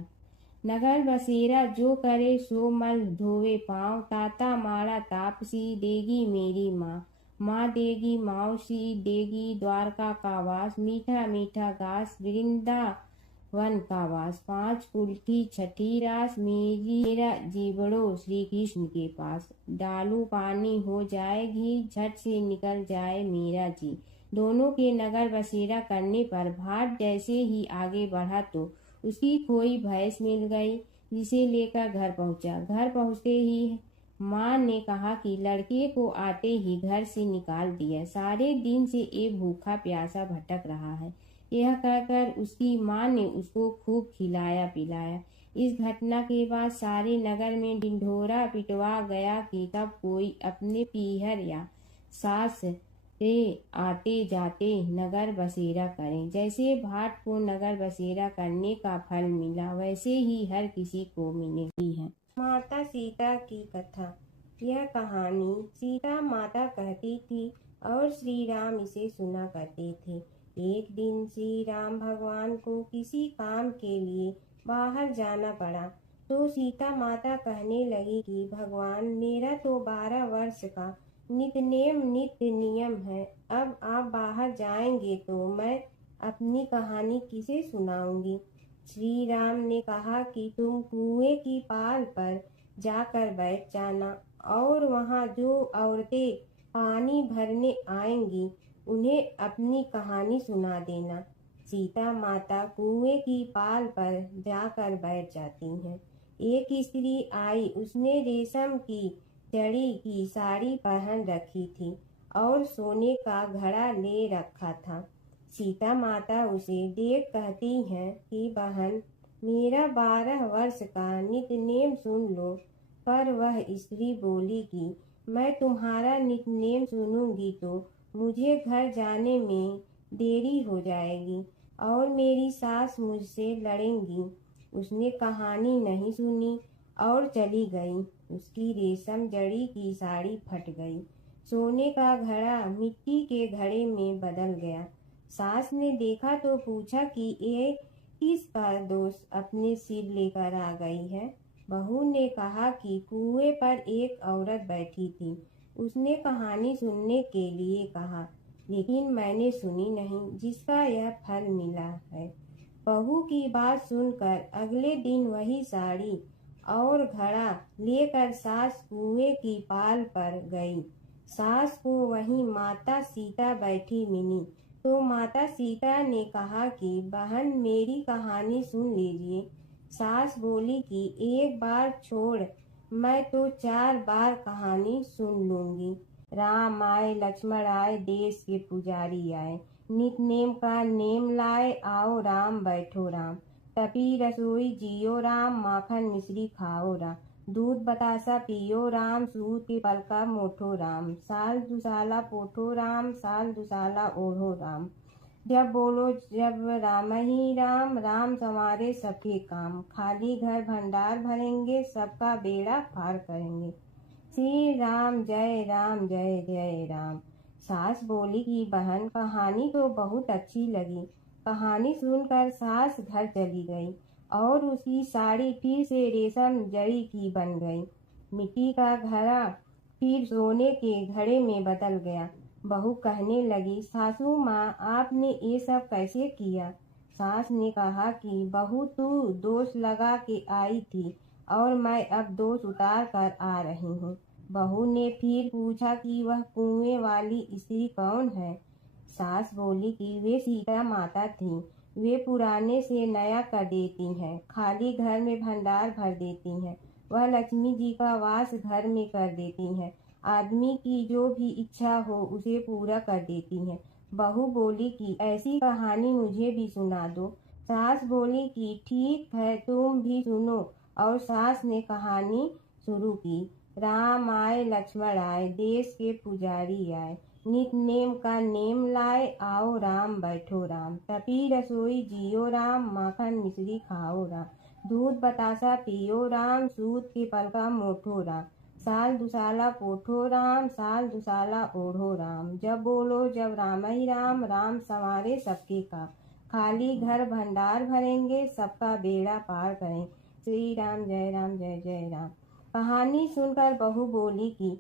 नगर बसेरा जो करे सो मल धोवे पाँव। ताता मारा तापसी देगी मेरी माँ। माँ देगी मौसी देगी द्वारका का वास। मीठा मीठा घास वृंदावन का वास। पाँच कुल की छठी रास मेरा जीवड़ो श्री कृष्ण के पास। डालू पानी हो जाए घी झट से निकल जाए मेरा जी। दोनों के नगर बसेरा करने पर भाट जैसे ही आगे बढ़ा तो उसकी खोई भैंस मिल गई, जिसे लेकर घर पहुंचा। घर पहुंचते ही माँ ने कहा कि लड़के को आते ही घर से निकाल दिया। सारे दिन से ये भूखा प्यासा भटक रहा है। यह कहकर उसकी माँ ने उसको खूब खिलाया पिलाया। इस घटना के बाद सारे नगर में ढिंढोरा पिटवा गया कि तब कोई अपने पीहर या सास से आते जाते नगर बसेरा करें। जैसे भाट को नगर बसेरा करने का फल मिला, वैसे ही हर किसी को मिलती है। माता सीता की कथा। यह कहानी सीता माता कहती थी और श्री राम इसे सुना करते थे। एक दिन श्री राम भगवान को किसी काम के लिए बाहर जाना पड़ा, तो सीता माता कहने लगी कि भगवान, मेरा तो 12 वर्ष का नित्य नियम है। अब आप बाहर जाएंगे तो मैं अपनी कहानी किसे सुनाऊंगी। श्री राम ने कहा कि तुम कुएं की पाल पर जाकर बैठ जाना और वहां जो औरतें पानी भरने आएंगी उन्हें अपनी कहानी सुना देना। सीता माता कुएं की पाल पर जाकर बैठ जाती हैं। एक स्त्री आई, उसने रेशम की जड़ी की साड़ी पहन रखी थी और सोने का घड़ा ले रखा था। सीता माता उसे देख कहती हैं कि बहन, मेरा 12 वर्ष का नित्य नेम सुन लो। पर वह स्त्री बोली कि मैं तुम्हारा नित्य नेम सुनूंगी तो मुझे घर जाने में देरी हो जाएगी और मेरी सास मुझसे लड़ेंगी। उसने कहानी नहीं सुनी और चली गई। उसकी रेशम जड़ी की साड़ी फट गई। सोने का घड़ा मिट्टी के घड़े में बदल गया। सास ने देखा तो पूछा कि ये किसका दोष अपने सिर लेकर आ गई है। बहू ने कहा कि कुएं पर एक औरत बैठी थी, उसने कहानी सुनने के लिए कहा, लेकिन मैंने सुनी नहीं, जिसका यह फल मिला है। बहू की बात सुनकर अगले दिन वही साड़ी और घड़ा लेकर सास कुएं की पाल पर गई। सास को वहीं माता सीता बैठी मिली, तो माता सीता ने कहा कि बहन, मेरी कहानी सुन लीजिए। सास बोली कि एक बार छोड़, मैं तो 4 बार कहानी सुन लूंगी। राम आए लक्ष्मण आए, देश के पुजारी आए, नित नेम का नेम लाए, आओ राम बैठो राम। तपी रसोई जियो राम, माखन मिश्री खाओ राम। दूध बतासा पियो राम, सूत के पलका मोठो राम। साल दुसाला पोठो राम, साल दुसाला ओढ़ो राम। जब बोलो जब राम ही राम, राम संवारे सबके काम। खाली घर भंडार भरेंगे, सबका बेड़ा पार करेंगे। श्री राम जय जय राम। सास बोली कि बहन, कहानी तो बहुत अच्छी लगी। कहानी सुनकर सास घर चली गई और उसकी साड़ी फिर से रेशम जड़ी की बन गई। मिट्टी का घड़ा फिर सोने के घड़े में बदल गया। बहू कहने लगी, सासू माँ, आपने ये सब कैसे किया। सास ने कहा कि बहू, तू दोष लगा के आई थी और मैं अब दोष उतार कर आ रही हूँ। बहू ने फिर पूछा कि वह कुएं वाली स्त्री कौन है। सास बोली कि वे सीता माता थी। वे पुराने से नया कर देती हैं, खाली घर में भंडार भर देती हैं। वह लक्ष्मी जी का वास घर में कर देती हैं। आदमी की जो भी इच्छा हो उसे पूरा कर देती हैं। बहू बोली कि ऐसी कहानी मुझे भी सुना दो। सास बोली कि ठीक है, तुम भी सुनो। और सास ने कहानी शुरू की। राम आए लक्ष्मण आए, देश के पुजारी आए, नित नेम का नेम लाए, आओ राम बैठो राम। तपी रसोई जियो राम, माखन मिश्री खाओ राम, दूध बतासा पियो राम, सूत के पलका मोठो राम। साल दुसाला पोठो राम, साल दुसाला ओढ़ो राम, जब बोलो जब राम ही राम, राम संवारे सबके काम। खाली घर भंडार भरेंगे, सबका बेड़ा पार करें, श्री राम जय राम। कहानी सुनकर बहू बोली कि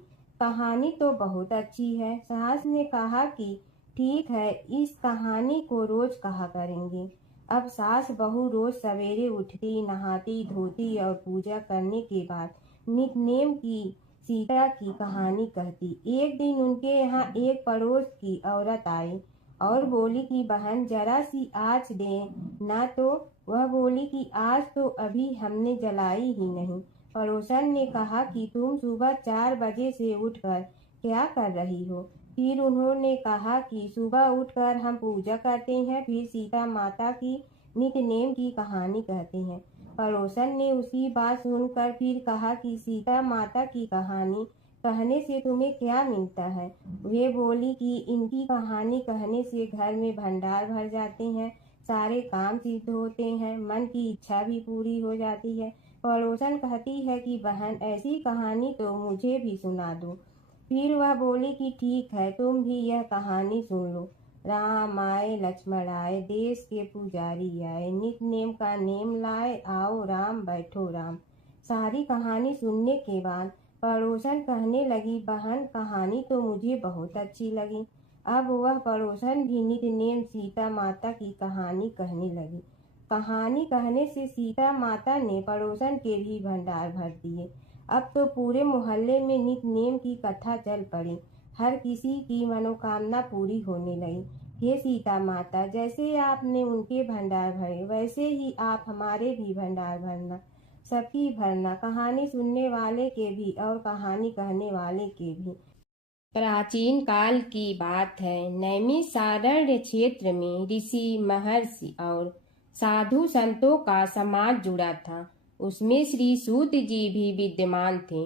कहानी तो बहुत अच्छी है। सास ने कहा कि ठीक है, इस कहानी को रोज कहा करेंगे। अब सास बहू रोज सवेरे उठती, नहाती धोती और पूजा करने के बाद नितनेम की सीता की कहानी कहती। एक दिन उनके यहाँ एक पड़ोस की औरत आई और बोली कि बहन जरा सी आँच दे ना। तो वह बोली कि आज तो अभी हमने जलाई ही नहीं। पड़ोसन ने कहा कि तुम सुबह 4 बजे से उठकर क्या कर रही हो? फिर उन्होंने कहा कि सुबह उठकर हम पूजा करते हैं, फिर सीता माता की नितनेम की कहानी कहते हैं। पड़ोसन ने उसकी बात सुनकर फिर कहा कि सीता माता की कहानी कहने से तुम्हें क्या मिलता है? वे बोली कि इनकी कहानी कहने से घर में भंडार भर जाते हैं, सारे काम सिद्ध होते हैं, मन की इच्छा भी पूरी हो जाती है। पड़ोसन कहती है कि बहन ऐसी कहानी तो मुझे भी सुना दो। फिर वह बोली कि ठीक है, तुम भी यह कहानी सुन लो। राम आए लक्ष्मण आए, देश के पुजारी आए, नित नेम का नेम लाए, आओ राम बैठो राम। सारी कहानी सुनने के बाद पड़ोसन कहने लगी, बहन कहानी तो मुझे बहुत अच्छी लगी। अब वह पड़ोसन भी नित नेम सीता माता की कहानी कहने लगी। कहानी कहने से सीता माता ने पड़ोसन के भी भंडार भर दिए। अब तो पूरे मोहल्ले में नित नेम की कथा चल पड़ी, हर किसी की मनोकामना पूरी होने लगी। हे सीता माता, जैसे आपने उनके भंडार भरे, वैसे ही आप हमारे भी भंडार भरना, सबकी भरना, कहानी सुनने वाले के भी और कहानी कहने वाले के भी। प्राचीन काल की बात है। नैमिषारण्य क्षेत्र में ऋषि, महर्षि और साधु संतों का समाज जुड़ा था। उसमें श्री सूत जी भी विद्यमान थे।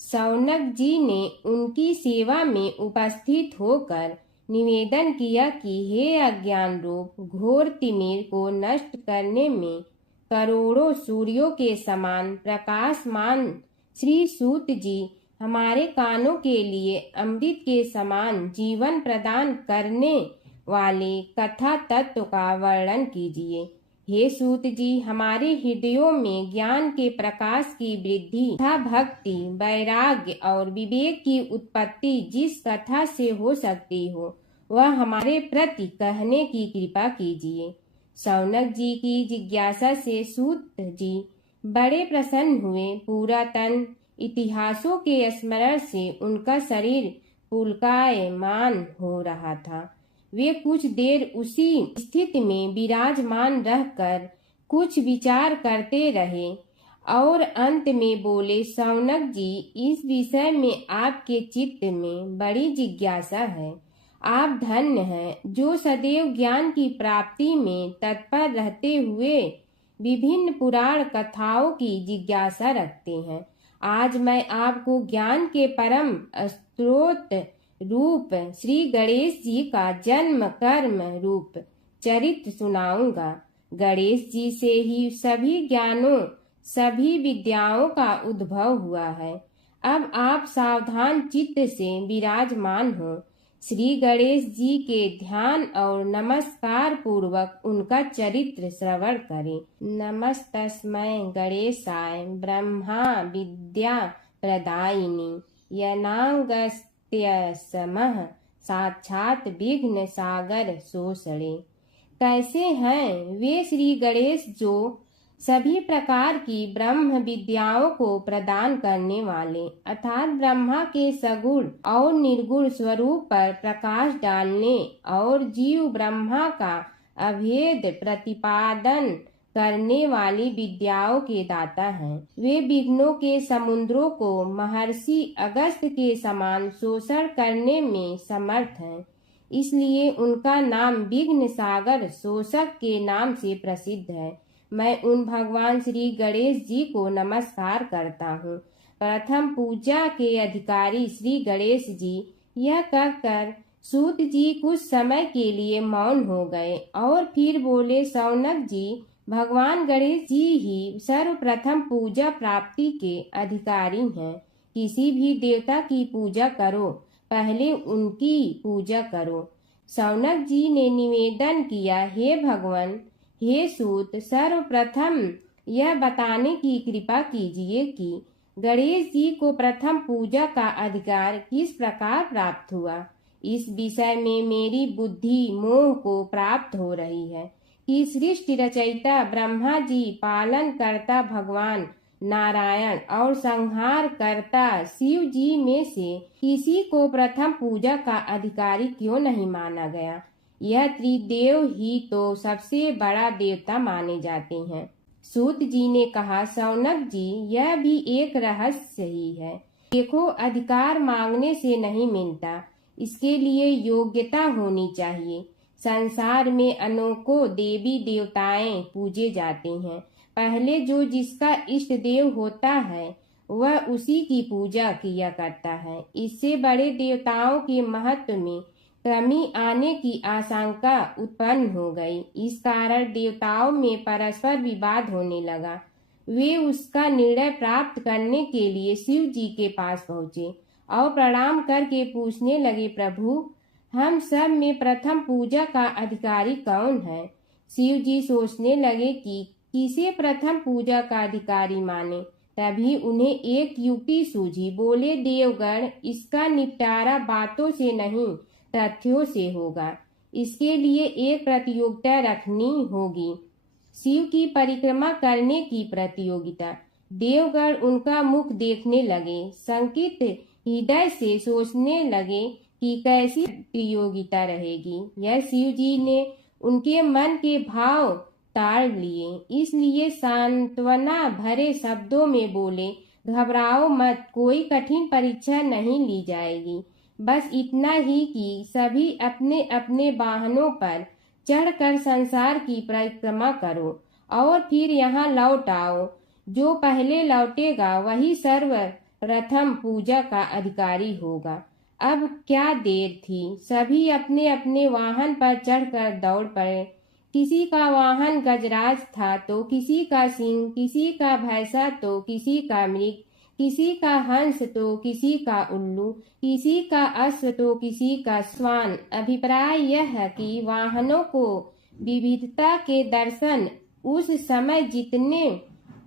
शौनक जी ने उनकी सेवा में उपस्थित होकर निवेदन किया कि हे अज्ञान रूप घोर तिमिर को नष्ट करने में करोड़ों सूर्यों के समान प्रकाशमान श्री सूत जी हमारे कानों के लिए अमृत के समान जीवन प्रदान करने वाले कथा तत्व का वर्णन कीजिए। हे सूत जी, हमारे हृदयों में ज्ञान के प्रकाश की वृद्धि तथा भक्ति, वैराग्य और विवेक की उत्पत्ति जिस कथा से हो सकती हो, वह हमारे प्रति कहने की कृपा कीजिए। शौनक जी की जिज्ञासा से सूत जी बड़े प्रसन्न हुए। पूरा तन इतिहासों के स्मरण से उनका शरीर पुलकायमान हो रहा था। वे कुछ देर उसी स्थिति में विराजमान रहकर कुछ विचार करते रहे और अंत में बोले, शौनक जी, इस विषय में आपके चित्त में बड़ी जिज्ञासा है। आप धन्य हैं जो सदैव ज्ञान की प्राप्ति में तत्पर रहते हुए विभिन्न पुराण कथाओं की जिज्ञासा रखते हैं। आज मैं आपको ज्ञान के परम स्रोत रूप श्री गणेश जी का जन्म कर्म रूप चरित्र सुनाऊंगा। गणेश जी से ही सभी ज्ञानों, सभी विद्याओं का उद्भव हुआ है। अब आप सावधान चित्त से विराजमान हो। श्री गणेश जी के ध्यान और नमस्कार पूर्वक उनका चरित्र श्रवण करें। नमस्तस्मै गणेशाय ब्रह्मा विद्या प्रदायिनी यनागस्त्यसमः साक्षात विघ्न सागर सोषणे। कैसे हैं वे श्री गणेश जो सभी प्रकार की ब्रह्म विद्याओं को प्रदान करने वाले, अर्थात ब्रह्मा के सगुण और निर्गुण स्वरूप पर प्रकाश डालने और जीव ब्रह्मा का अभेद प्रतिपादन करने वाली विद्याओं के दाता हैं। वे विघ्नों के समुद्रों को महर्षि अगस्त्य के समान शोषण करने में समर्थ हैं। इसलिए उनका नाम विघ्न सागर शोषक के नाम से प्रसिद्ध है। मैं उन भगवान श्री गणेश जी को नमस्कार करता हूँ। प्रथम पूजा के अधिकारी श्री गणेश जी, यह कहकर सूत जी कुछ समय के लिए मौन हो गए और फिर बोले, शौनक जी, भगवान गणेश जी ही सर्वप्रथम पूजा प्राप्ति के अधिकारी हैं। किसी भी देवता की पूजा करो, पहले उनकी पूजा करो। शौनक जी ने निवेदन किया, हे भगवान, हे सूत, सर्वप्रथम यह बताने की कृपा कीजिए कि गणेश जी को प्रथम पूजा का अधिकार किस प्रकार प्राप्त हुआ। इस विषय में मेरी बुद्धि मोह को प्राप्त हो रही है कि सृष्टि रचयिता ब्रह्मा जी, पालन करता भगवान नारायण और संहार करता शिव जी में से किसी को प्रथम पूजा का अधिकारी क्यों नहीं माना गया। यह त्रिदेव ही तो सबसे बड़ा देवता माने जाते हैं। सूत जी ने कहा, शौनक जी, यह भी एक रहस्य ही है। देखो, अधिकार मांगने से नहीं मिलता, इसके लिए योग्यता होनी चाहिए। संसार में अनेकों देवी देवताएं पूजे जाते हैं। पहले जो जिसका इष्ट देव होता है वह उसी की पूजा किया करता है। इससे बड़े देवताओं के महत्व में कमी आने की आशंका उत्पन्न हो गई। इस कारण देवताओं में परस्पर विवाद होने लगा। वे उसका निर्णय प्राप्त करने के लिए शिव जी के पास पहुँचे और प्रणाम करके पूछने लगे, प्रभु, हम सब में प्रथम पूजा का अधिकारी कौन है। शिव जी सोचने लगे कि किसे प्रथम पूजा का अधिकारी माने। तभी उन्हें एक युक्ति सूझी। बोले, देवगण, इसका निपटारा बातों से नहीं तथ्यों से होगा। इसके लिए एक प्रतियोगिता रखनी होगी, शिव की परिक्रमा करने की प्रतियोगिता। देवगण उनका मुख देखने लगे, शंकित हृदय से सोचने लगे कि कैसी प्रतियोगिता रहेगी। यह शिव जी ने उनके मन के भाव ताड़ लिए, इसलिए सांत्वना भरे शब्दों में बोले, घबराओ मत, कोई कठिन परीक्षा नहीं ली जाएगी। बस इतना ही कि सभी अपने अपने वाहनों पर चढ़कर संसार की परिक्रमा करो और फिर यहाँ लौट आओ। जो पहले लौटेगा वही सर्वप्रथम पूजा का अधिकारी होगा। अब क्या देर थी, सभी अपने अपने वाहन पर चढ़कर दौड़ पड़े। किसी का वाहन गजराज था तो किसी का सिंह, किसी का भैंसा तो किसी का मृग, किसी का हंस तो किसी का उल्लू, किसी का अश्व तो किसी का श्वान। अभिप्राय यह है कि वाहनों को विविधता के दर्शन उस समय जितने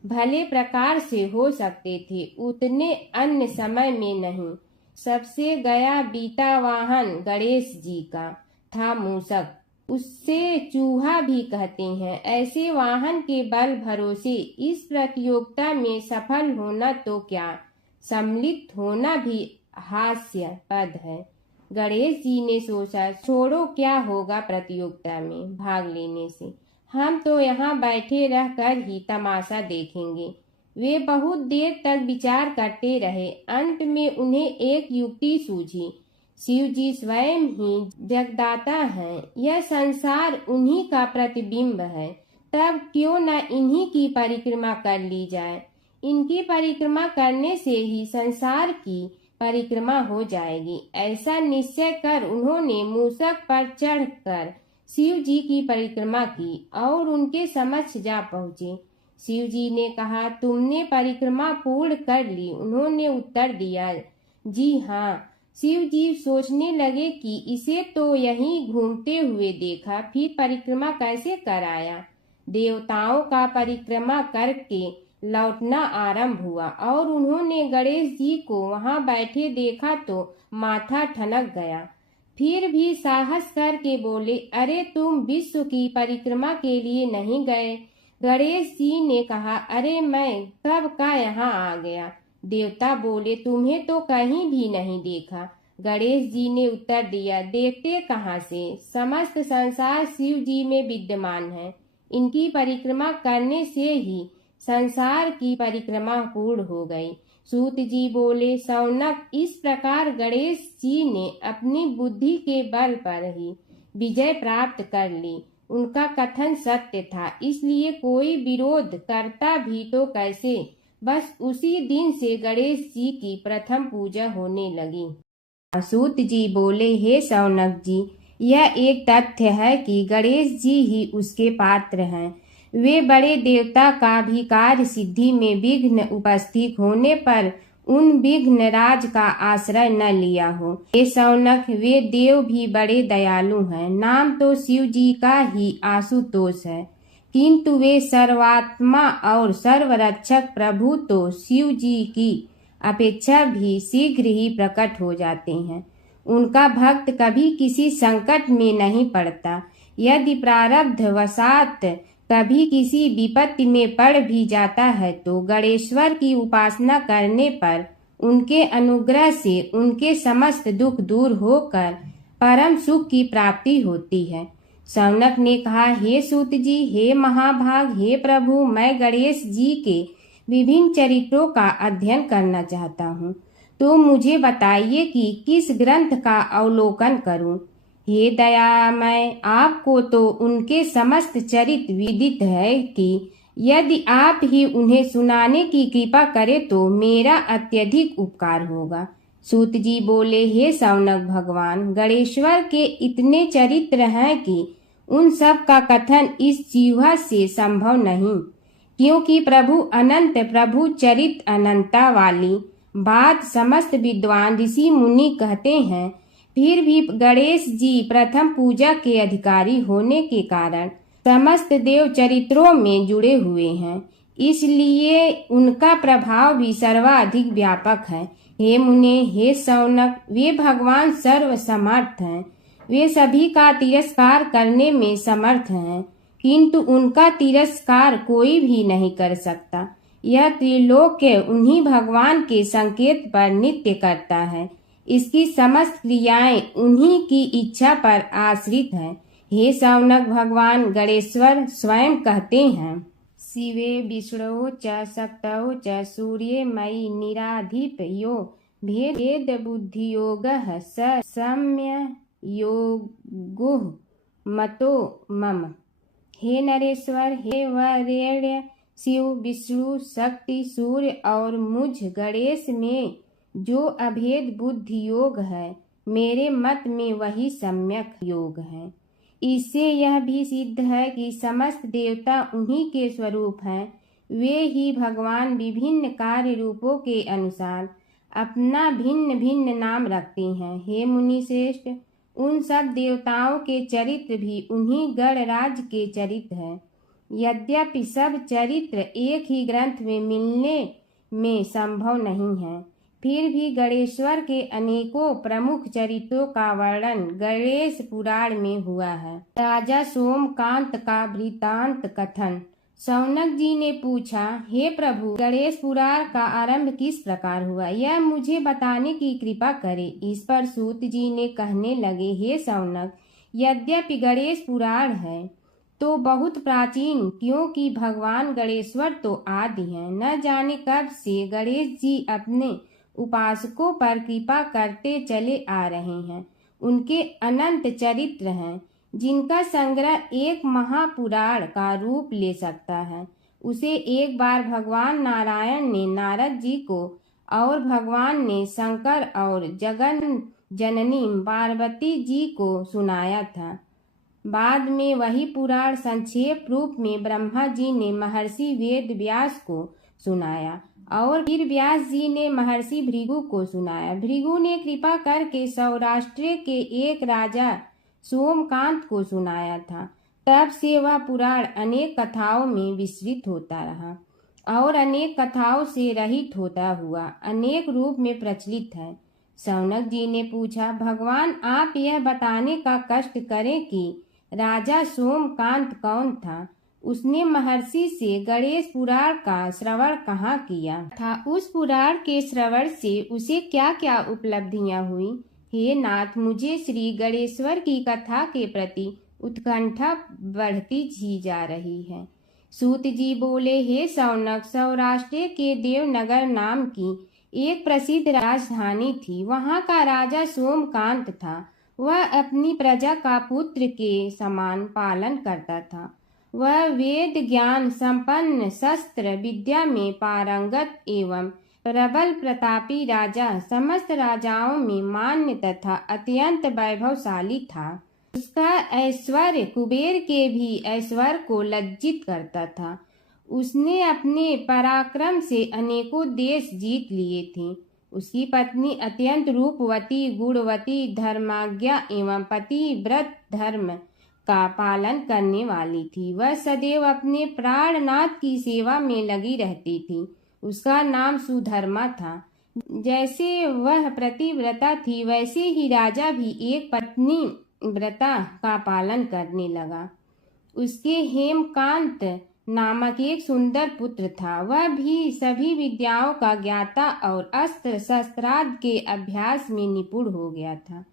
भले प्रकार से हो सकते थे उतने अन्य समय में नहीं। सबसे गया बीता वाहन गणेश जी का था मूषक, उससे चूहा भी कहते हैं। ऐसे वाहन के बल भरोसे इस प्रतियोगिता में सफल होना तो क्या, सम्मिलित होना भी हास्यास्पद है। गणेश जी ने सोचा, छोड़ो, क्या होगा प्रतियोगिता में भाग लेने से, हम तो यहाँ बैठे रहकर ही तमाशा देखेंगे। वे बहुत देर तक विचार करते रहे। अंत में उन्हें एक युक्ति सूझी। शिव जी स्वयं ही जगदाता हैं, यह संसार उन्हीं का प्रतिबिंब है, तब क्यों न इन्हीं की परिक्रमा कर ली जाए। इनकी परिक्रमा करने से ही संसार की परिक्रमा हो जाएगी। ऐसा निश्चय कर उन्होंने मूषक पर चढ़कर शिव जी की परिक्रमा की और उनके समक्ष जा पहुँचे। शिव जी ने कहा, तुमने परिक्रमा पूर्ण कर ली। उन्होंने उत्तर दिया, जी हाँ। शिव जी सोचने लगे कि इसे तो यहीं घूमते हुए देखा, फिर परिक्रमा कैसे कराया। देवताओं का परिक्रमा करके लौटना आरंभ हुआ और उन्होंने गणेश जी को वहां बैठे देखा तो माथा ठनक गया। फिर भी साहस करके बोले, अरे तुम विश्व की परिक्रमा के लिए नहीं गए। गणेश जी ने कहा, अरे मैं कब का यहाँ आ गया। देवता बोले, तुम्हें तो कहीं भी नहीं देखा। गणेश जी ने उत्तर दिया, देखते कहाँ से, समस्त संसार शिव जी में विद्यमान है। इनकी परिक्रमा करने से ही संसार की परिक्रमा पूर्ण हो गई। सूत जी बोले, शौनक, इस प्रकार गणेश जी ने अपनी बुद्धि के बल पर ही विजय प्राप्त कर ली। उनका कथन सत्य था, इसलिए कोई विरोध करता भी तो कैसे बस उसी दिन से गणेश जी की प्रथम पूजा होने लगी। सूत जी बोले, हे शौनक जी, यह एक तथ्य है कि गणेश जी ही उसके पात्र हैं। वे बड़े देवता का भी कार्य सिद्धि में विघ्न उपस्थित होने पर उन विघ्न राज का आश्रय न लिया हो। हे शौनक, वे देव भी बड़े दयालु हैं। नाम तो शिव जी का ही आशुतोष है, किंतु वे सर्वात्मा और सर्वरक्षक प्रभु तो शिव जी की अपेक्षा भी शीघ्र ही प्रकट हो जाते हैं। उनका भक्त कभी किसी संकट में नहीं पड़ता। यदि प्रारब्ध वशात कभी किसी विपत्ति में पड़ भी जाता है तो गणेश्वर की उपासना करने पर उनके अनुग्रह से उनके समस्त दुख दूर होकर परम सुख की प्राप्ति होती है। शौनक ने कहा, हे सूत जी, हे महाभाग, हे प्रभु, मैं गणेश जी के विभिन्न चरित्रों का अध्ययन करना चाहता हूँ, तो मुझे बताइए कि किस ग्रंथ का अवलोकन करूँ। हे दयामय, आपको तो उनके समस्त चरित्र विदित है कि यदि आप ही उन्हें सुनाने की कृपा करें तो मेरा अत्यधिक उपकार होगा। सूत जी बोले, हे शौनक भगवान, गणेश्वर के इतने चरित्र हैं कि उन सब का कथन इस जीवा से संभव नहीं, क्योंकि प्रभु अनंत, प्रभु चरित अनंता वाली बात समस्त विद्वान ऋषि मुनि कहते हैं। फिर भी गणेश जी प्रथम पूजा के अधिकारी होने के कारण समस्त देव चरित्रों में जुड़े हुए हैं, इसलिए उनका प्रभाव भी सर्वाधिक व्यापक है। हे मुने, हे शौनक, वे भगवान सर्वसमर्थ हैं। वे सभी का तिरस्कार करने में समर्थ हैं, किंतु उनका तिरस्कार कोई भी नहीं कर सकता। यह त्रिलोक्य उन्हीं भगवान के संकेत पर नित्य करता है। इसकी समस्त क्रियाएं उन्हीं की इच्छा पर आश्रित हैं। हे शौनक भगवान गणेश्वर स्वयं कहते हैं, शिवे विष्णु च शक्तौ च सूर्ये मयि निराधिप यो भेद बुद्धि योगः स सम्य योगो मतो मम। हे नरेश्वर, हे वरेण्य, शिव, विष्णु, शक्ति, सूर्य और मुझ गणेश में जो अभेद बुद्धि योग है, मेरे मत में वही सम्यक योग है। इससे यह भी सिद्ध है कि समस्त देवता उन्हीं के स्वरूप हैं। वे ही भगवान विभिन्न कार्य रूपों के अनुसार अपना भिन्न भिन्न नाम रखते हैं। हे मुनि श्रेष्ठ, उन सब देवताओं के चरित्र भी उन्हीं गणराज के चरित्र हैं। यद्यपि सब चरित्र एक ही ग्रंथ में मिलने में संभव नहीं है, फिर भी गणेश्वर के अनेकों प्रमुख चरित्रों का वर्णन गणेश पुराण में हुआ है। राजा सोमकांत का वृत्तांत कथन। शौनक जी ने पूछा, हे प्रभु, गणेश पुराण का आरंभ किस प्रकार हुआ, यह मुझे बताने की कृपा करे। इस पर सूत जी ने कहने लगे, हे शौनक, यद्यपि गणेश पुराण है तो बहुत प्राचीन, क्योंकि भगवान गणेश्वर तो आदि हैं। न जाने कब से गणेश जी अपने उपासकों पर कृपा करते चले आ रहे हैं। उनके अनंत चरित्र हैं, जिनका संग्रह एक महापुराण का रूप ले सकता है। उसे एक बार भगवान नारायण ने नारद जी को और भगवान ने शंकर और जगन जननी पार्वती जी को सुनाया था। बाद में वही पुराण संक्षेप रूप में ब्रह्मा जी ने महर्षि वेद व्यास को सुनाया और फिर व्यास जी ने महर्षि भृगु को सुनाया। भृगु ने कृपा करके सौराष्ट्र के एक राजा सोमकांत को सुनाया था। तब से वह पुराण अनेक कथाओं में विस्तृत होता रहा और अनेक कथाओं से रहित होता हुआ अनेक रूप में प्रचलित है। शौनक जी ने पूछा, भगवान, आप यह बताने का कष्ट करें कि राजा सोमकांत कौन था। उसने महर्षि से गणेश पुराण का श्रवण कहाँ किया था, उस पुराण के श्रवण से उसे क्या क्या उपलब्धियां हुई। हे नाथ, मुझे श्री गणेश्वर की कथा के प्रति उत्कंठा बढ़ती ही जा रही है। सूत जी बोले, हे शौनक, सौराष्ट्र के देवनगर नाम की एक प्रसिद्ध राजधानी थी। वहाँ का राजा सोमकांत था। वह अपनी प्रजा का पुत्र के समान पालन करता था वह वेद ज्ञान संपन्न, शस्त्र विद्या में पारंगत एवं प्रबल प्रतापी राजा, समस्त राजाओं में मान्य तथा अत्यंत वैभवशाली था। उसका ऐश्वर्य कुबेर के भी ऐश्वर्य को लज्जित करता था। उसने अपने पराक्रम से अनेकों देश जीत लिए थे। उसकी पत्नी अत्यंत रूपवती, गुणवती, धर्माज्ञा एवं पतिव्रत धर्म का पालन करने वाली थी। वह सदैव अपने प्राणनाथ की सेवा में लगी रहती थी। उसका नाम सुधर्मा था। जैसे वह प्रतिव्रता थी, वैसे ही राजा भी एक पत्नी व्रता का पालन करने लगा। उसके हेमकांत नामक एक सुंदर पुत्र था। वह भी सभी विद्याओं का ज्ञाता और अस्त्र शस्त्रादि के अभ्यास में निपुण हो गया था।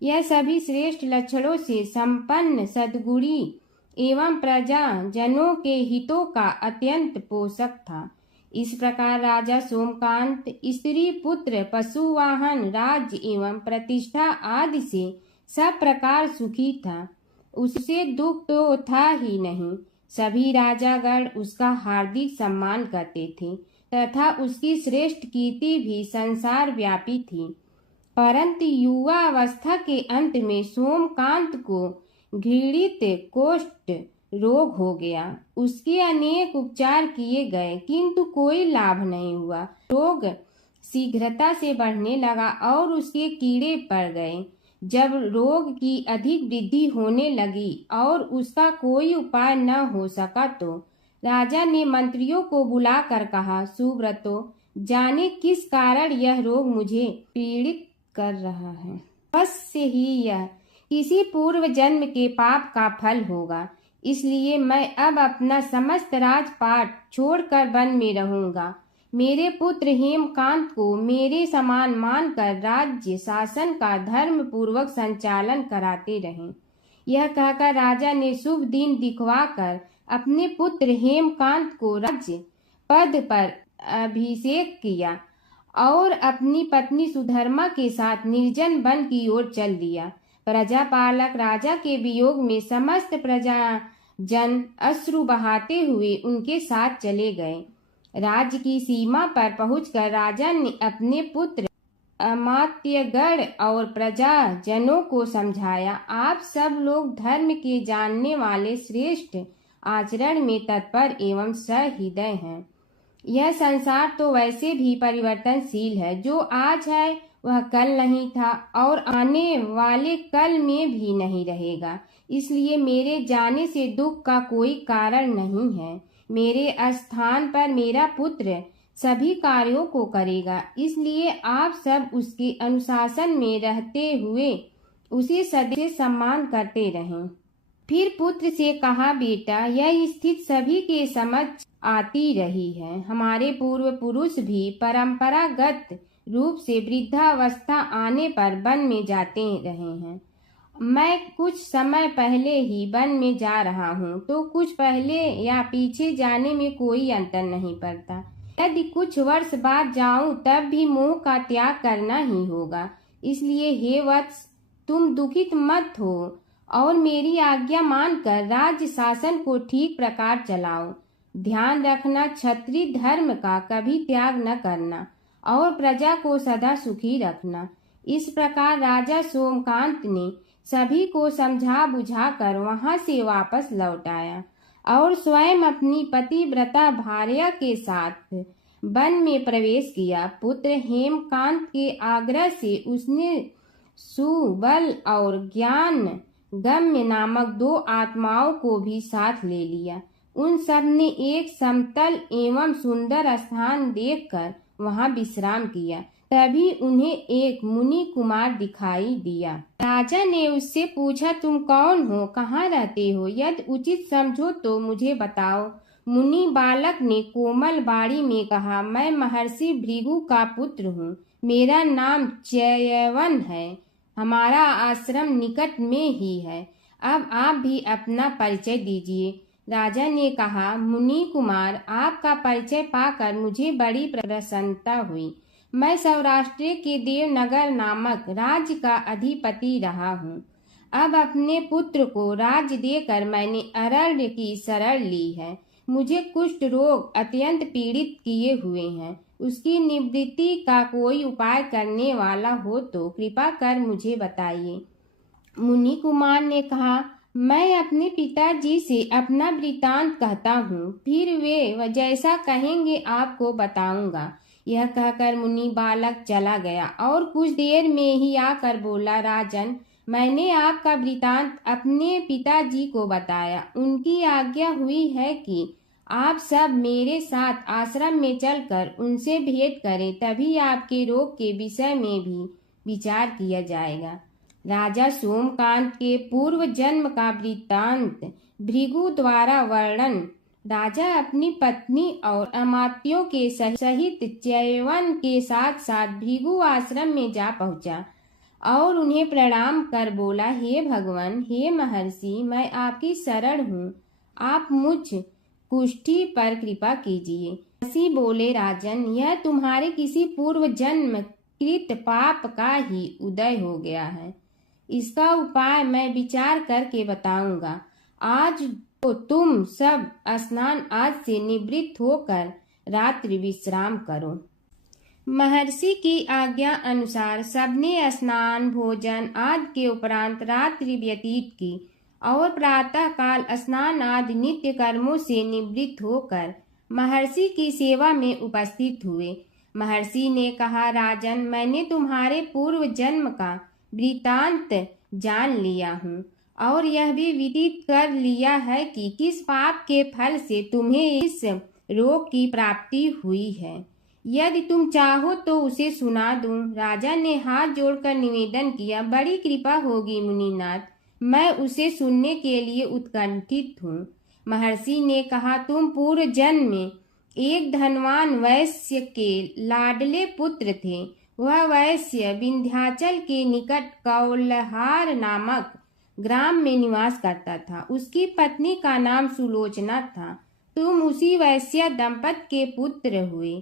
यह सभी श्रेष्ठ लक्षणों से संपन्न, सद्गुणी एवं प्रजा जनों के हितों का अत्यंत पोषक था। इस प्रकार राजा सोमकांत स्त्री पुत्र, पशुवाहन, राज्य एवं प्रतिष्ठा आदि से सब प्रकार सुखी था। उसे दुख तो था ही नहीं। सभी राजागण उसका हार्दिक सम्मान करते थे तथा उसकी श्रेष्ठ कीर्ति भी संसार व्यापी थी। परंतु युवा अवस्था के अंत में सोमकांत को घृणित कोष्ठ रोग हो गया। उसके अनेक उपचार किए गए किंतु कोई लाभ नहीं हुआ। रोग शीघ्रता से बढ़ने लगा और उसके कीड़े पड़ गए। जब रोग की अधिक वृद्धि होने लगी और उसका कोई उपाय न हो सका तो राजा ने मंत्रियों को बुलाकर कहा, सुव्रतो, जाने किस कारण यह रोग मुझे पीड़ित कर रहा है। अवश्य ही यह किसी पूर्व जन्म के पाप का फल होगा। इसलिए मैं अब अपना समस्त राजपाट छोड़कर वन में रहूंगा। मेरे पुत्र हेमकांत को मेरे समान मानकर राज्य शासन का धर्म पूर्वक संचालन कराते रहें। यह कहकर राजा ने शुभ दिन दिखवाकर अपने पुत्र हेमकांत को राज्य पद पर अभिषेक किया और अपनी पत्नी सुधर्मा के साथ निर्जन वन की ओर चल दिया। प्रजापालक राजा के वियोग में समस्त प्रजा जन अश्रु बहाते हुए उनके साथ चले गए। राज्य की सीमा पर पहुंचकर राजा ने अपने पुत्र अमात्यगण और प्रजा जनों को समझाया, आप सब लोग धर्म के जानने वाले, श्रेष्ठ आचरण में तत्पर एवं सहृदय हैं। यह संसार तो वैसे भी परिवर्तनशील है। जो आज है वह कल नहीं था और आने वाले कल में भी नहीं रहेगा। इसलिए मेरे जाने से दुख का कोई कारण नहीं है। मेरे स्थान पर मेरा पुत्र सभी कार्यों को करेगा। इसलिए आप सब उसके अनुशासन में रहते हुए उसे सदैव सम्मान करते रहें। फिर पुत्र से कहा, बेटा, यह स्थिति सभी के समझ आती रही है। हमारे पूर्व पुरुष भी परंपरागत रूप से वृद्धावस्था आने पर वन में जाते रहे हैं। मैं कुछ समय पहले ही वन में जा रहा हूँ, तो कुछ पहले या पीछे जाने में कोई अंतर नहीं पड़ता। यदि कुछ वर्ष बाद जाऊं तब भी मोह का त्याग करना ही होगा। इसलिए हे वत्स, तुम दुखित मत हो और मेरी आज्ञा मानकर राज्य शासन को ठीक प्रकार चलाओ। ध्यान रखना, क्षत्रिय धर्म का कभी त्याग न करना और प्रजा को सदा सुखी रखना। इस प्रकार राजा सोमकांत ने सभी को समझा बुझाकर वहां से वापस लौट आया और स्वयं अपनी पतिव्रता भार्या के साथ वन में प्रवेश किया। पुत्र हेमकांत के आग्रह से उसने सुबल और ज्ञान गम्य नामक 2 आत्माओं को भी साथ ले लिया। उन सब ने एक समतल एवं सुंदर स्थान देखकर वहां विश्राम किया। तभी उन्हें एक मुनि कुमार दिखाई दिया। राजा ने उससे पूछा, तुम कौन हो, कहाँ रहते हो? यदि उचित समझो तो मुझे बताओ। मुनि बालक ने कोमल बाड़ी में कहा, मैं महर्षि भृगु का पुत्र हूँ। मेरा नाम च्यवन है। हमारा आश्रम निकट में ही है। अब आप भी अपना परिचय दीजिए। राजा ने कहा, मुनि कुमार, आपका परिचय पाकर मुझे बड़ी प्रसन्नता हुई। मैं सौराष्ट्र के देवनगर नामक राज्य का अधिपति रहा हूँ। अब अपने पुत्र को राज्य देकर मैंने अरण्य की शरण ली है। मुझे कुष्ठ रोग अत्यंत पीड़ित किए हुए हैं। उसकी निवृत्ति का कोई उपाय करने वाला हो तो कृपा कर मुझे बताइए। मुनि कुमार ने कहा, मैं अपने पिताजी से अपना वृतांत कहता हूँ, फिर वे जैसा कहेंगे आपको बताऊंगा। यह कहकर मुनि बालक चला गया और कुछ देर में ही आकर बोला, राजन, मैंने आपका वृतांत अपने पिताजी को बताया। उनकी आज्ञा हुई है कि आप सब मेरे साथ आश्रम में चलकर उनसे भेंट करें, तभी आपके रोग के विषय में भी विचार किया जाएगा। राजा सोमकांत के पूर्व जन्म का वृत्तांत भृगु द्वारा वर्णन। राजा अपनी पत्नी और अमात्यों के सहित च्यवन के साथ साथ भृगु आश्रम में जा पहुंचा और उन्हें प्रणाम कर बोला, हे भगवान, हे महर्षि, मैं आपकी शरण हूँ, आप मुझ कुष्ठी पर कृपा कीजिए। महर्षि बोले, राजन, यह तुम्हारे किसी पूर्व जन्म कृत पाप का ही उदय हो गया है। इसका उपाय मैं विचार करके बताऊंगा। आज तो तुम सब स्नान आज से निवृत्त होकर रात्रि विश्राम करो। महर्षि की आज्ञा अनुसार सबने स्नान भोजन आदि के उपरांत रात्रि व्यतीत की और प्रातः काल स्नान आदि नित्य कर्मों से निवृत्त होकर महर्षि की सेवा में उपस्थित हुए। महर्षि ने कहा, राजन, मैंने तुम्हारे पूर्व जन्म का वृतांत जान लिया हूँ और यह भी विदित कर लिया है कि किस पाप के फल से तुम्हें इस रोग की प्राप्ति हुई है। यदि तुम चाहो तो उसे सुना दूं। राजा ने हाथ जोड़कर निवेदन किया, बड़ी कृपा होगी मुनिनाथ, मैं उसे सुनने के लिए उत्कंठित हूँ। महर्षि ने कहा, तुम पूर्व जन्म में एक धनवान वैश्य के लाडले पुत्र थे। वह वैश्य विंध्याचल के निकट कौलहार नामक ग्राम में निवास करता था। उसकी पत्नी का नाम सुलोचना था। तुम उसी वैश्य दंपत के पुत्र हुए।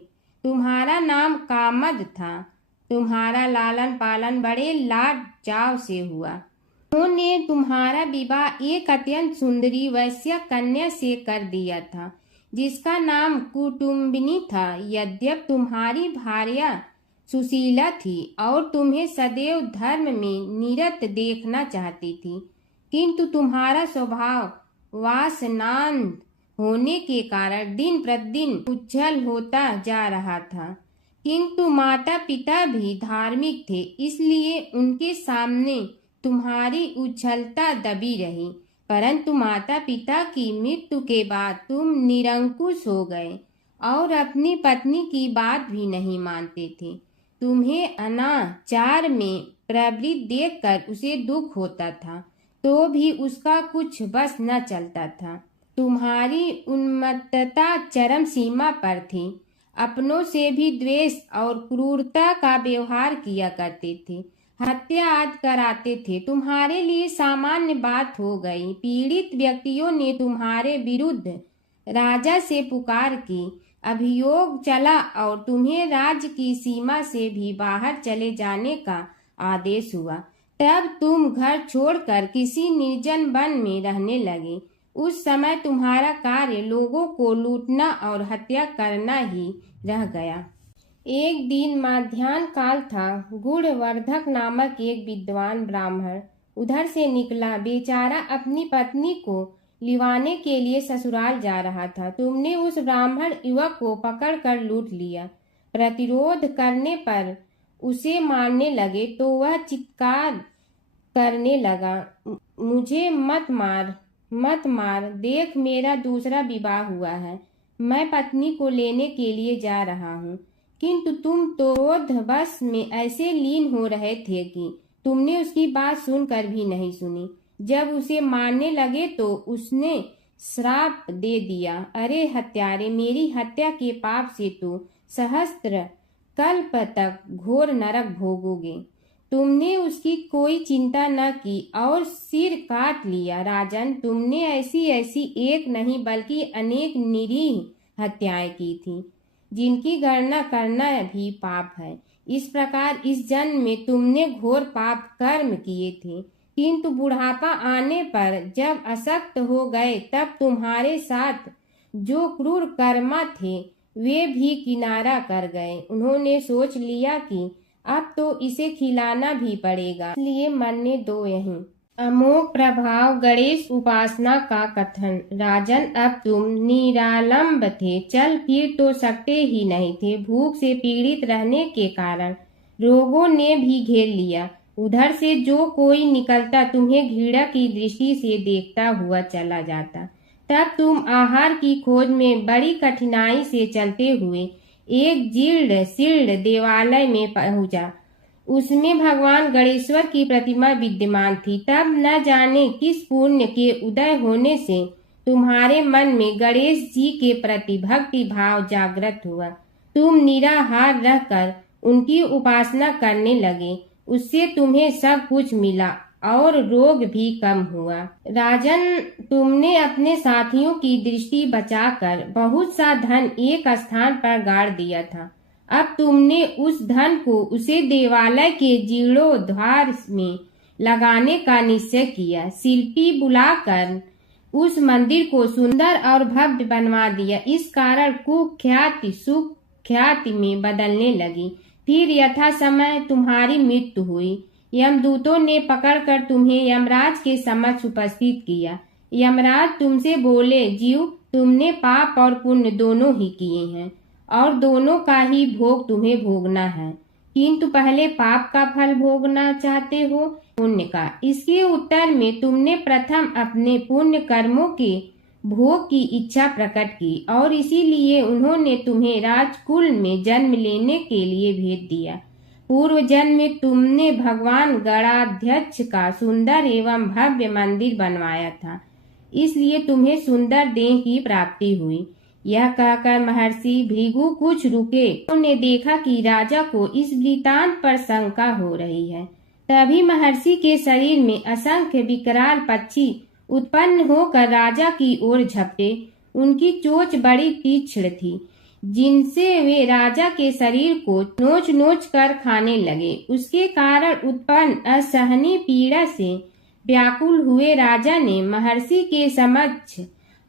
तुम्हारा नाम कामद था। तुम्हारा लालन पालन बड़े लाड चाव से हुआ। उन्होंने तुम्हारा विवाह एक अत्यंत सुंदरी वैश्य कन्या से कर दिया था, जिसका नाम कुटुम्बिनी था। यद्यप तुम्हारी भार्या सुशीला थी और तुम्हें सदैव धर्म में निरत देखना चाहती थी, किंतु तुम्हारा स्वभाव वासनांध होने के कारण दिन प्रतिदिन उज्जवल होता जा रहा था। किंतु माता पिता भी धार्मिक थे, इसलिए उनके सामने तुम्हारी उज्ज्वलता दबी रही। परंतु माता पिता की मृत्यु के बाद तुम निरंकुश हो गए और अपनी पत्नी की बात भी नहीं मानते थे। तुम्हें अनाचार में प्रवृत्त देखकर उसे दुख होता था, तो भी उसका कुछ बस न चलता था। तुम्हारी उन्मत्तता चरम सीमा पर थी। अपनों से भी द्वेष और क्रूरता का व्यवहार किया करते थे। हत्या आदि कराते थे। तुम्हारे लिए सामान्य बात हो गई। पीड़ित व्यक्तियों ने तुम्हारे विरुद्ध राजा से पुकार की। अभियोग चला और तुम्हें राज्य की सीमा से भी बाहर चले जाने का आदेश हुआ। तब तुम घर छोड़कर किसी निर्जन वन में रहने लगे। उस समय तुम्हारा कार्य लोगों को लूटना और हत्या करना ही रह गया। एक दिन माध्याह्न काल था। गुणवर्धक नामक एक विद्वान ब्राह्मण उधर से निकला। बेचारा अपनी पत्नी को लिवाने के लिए ससुराल जा रहा था। तुमने उस ब्राह्मण युवक को पकड़कर लूट लिया। प्रतिरोध करने पर उसे मारने लगे तो वह चित्कार करने लगा, मुझे मत मार, मत मार, देख मेरा दूसरा विवाह हुआ है। मैं पत्नी को लेने के लिए जा रहा हूँ। किंतु तुम तो क्रोधवश में ऐसे लीन हो रहे थे कि तुमने उसकी बात सुनकर भी नहीं सुनी। जब उसे मारने लगे तो उसने श्राप दे दिया, अरे हत्यारे, मेरी हत्या के पाप से तो सहस्त्र कल्प तक घोर नरक भोगोगे। तुमने उसकी कोई चिंता न की और सिर काट लिया। राजन, तुमने ऐसी ऐसी एक नहीं बल्कि अनेक निरीह हत्याएं की थी, जिनकी गणना करना भी पाप है। इस प्रकार इस जन्म में तुमने घोर पाप कर्म किए थे, किंतु बुढ़ापा आने पर जब अशक्त हो गए तब तुम्हारे साथ जो क्रूर कर्मा थे वे भी किनारा कर गए। उन्होंने सोच लिया कि अब तो इसे खिलाना भी पड़ेगा, इसलिए मरने दो यहीं। अमोघ प्रभाव गणेश उपासना का कथन। राजन, अब तुम निरालंब थे, चल फिर तो सकते ही नहीं थे। भूख से पीड़ित रहने के कारण रोगों ने भी घेर लिया। उधर से जो कोई निकलता तुम्हें घृणा की दृष्टि से देखता हुआ चला जाता। तब तुम आहार की खोज में बड़ी कठिनाई से चलते हुए एक जीर्ण शीर्ण देवालय में पहुंचा। उसमें भगवान गणेश्वर की प्रतिमा विद्यमान थी। तब न जाने किस पुण्य के उदय होने से तुम्हारे मन में गणेश जी के प्रति भक्ति भाव जागृत हुआ। तुम निराहार रहकर उनकी उपासना करने लगे। उससे तुम्हें सब कुछ मिला और रोग भी कम हुआ। राजन, तुमने अपने साथियों की दृष्टि बचाकर बहुत सा धन एक स्थान पर गाड़ दिया था। अब तुमने उस धन को उसे देवालय के जीर्णोद्धार में लगाने का निश्चय किया। शिल्पी बुलाकर उस मंदिर को सुंदर और भव्य बनवा दिया। इस कारण कुख्याति सुख्याति में बदलने लगी। फिर यथा समय तुम्हारी मृत्यु हुई। यमदूतों ने पकड़कर तुम्हें यमराज के समक्ष उपस्थित किया। यमराज तुमसे बोले, जीव, तुमने पाप और पुण्य दोनों ही किए हैं और दोनों का ही भोग तुम्हें भोगना है। किंतु पहले पाप का फल भोगना चाहते हो पुण्य का? इसके उत्तर में तुमने प्रथम अपने पुण्य कर्मों के भोग की इच्छा प्रकट की और इसीलिए उन्होंने तुम्हें राजकुल में जन्म लेने के लिए भेज दिया। पूर्व जन्म में तुमने भगवान गणाध्यक्ष का सुंदर एवं भव्य मंदिर बनवाया था, इसलिए तुम्हें सुंदर देह की प्राप्ति हुई। यह कहकर महर्षि भृगु कुछ रुके। उन्होंने देखा कि राजा को इस वृतांत पर शंका हो रही है। तभी महर्षि के शरीर में असंख्य विकराल पक्षी उत्पन्न होकर राजा की ओर झपटे। उनकी चोंच बड़ी तीक्ष्ण थी, जिनसे वे राजा के शरीर को नोच नोच कर खाने लगे। उसके कारण उत्पन्न असहनीय पीड़ा से व्याकुल हुए राजा ने महर्षि के समक्ष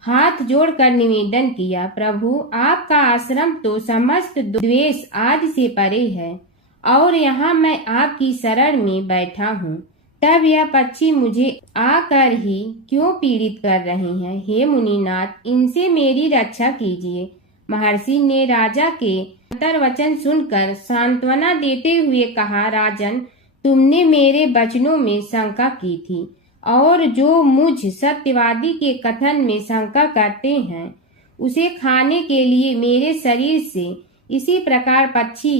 हाथ जोड़कर निवेदन किया, प्रभु, आपका आश्रम तो समस्त द्वेष आदि से परे है और यहाँ मैं आपकी शरण में बैठा हूँ। तब यह पक्षी मुझे आकर ही क्यों पीड़ित कर रहे हैं? हे मुनिनाथ, इनसे मेरी रक्षा कीजिए। महर्षि ने राजा के अंतर्वचन सुनकर सांत्वना देते हुए कहा, राजन, तुमने मेरे वचनों में शंका की थी और जो मुझ सत्यवादी के कथन में शंका करते हैं उसे खाने के लिए मेरे शरीर से इसी प्रकार पक्षी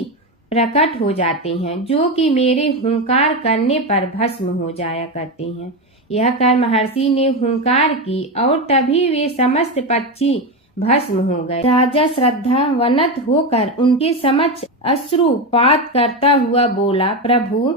प्रकट हो जाते हैं, जो कि मेरे हुंकार करने पर भस्म हो जाया करते हैं। यह कर महर्षि ने हुंकार की और तभी वे समस्त पक्षी भस्म हो गए। राजा श्रद्धावनत होकर उनके समक्ष अश्रुपात करता हुआ बोला, प्रभु,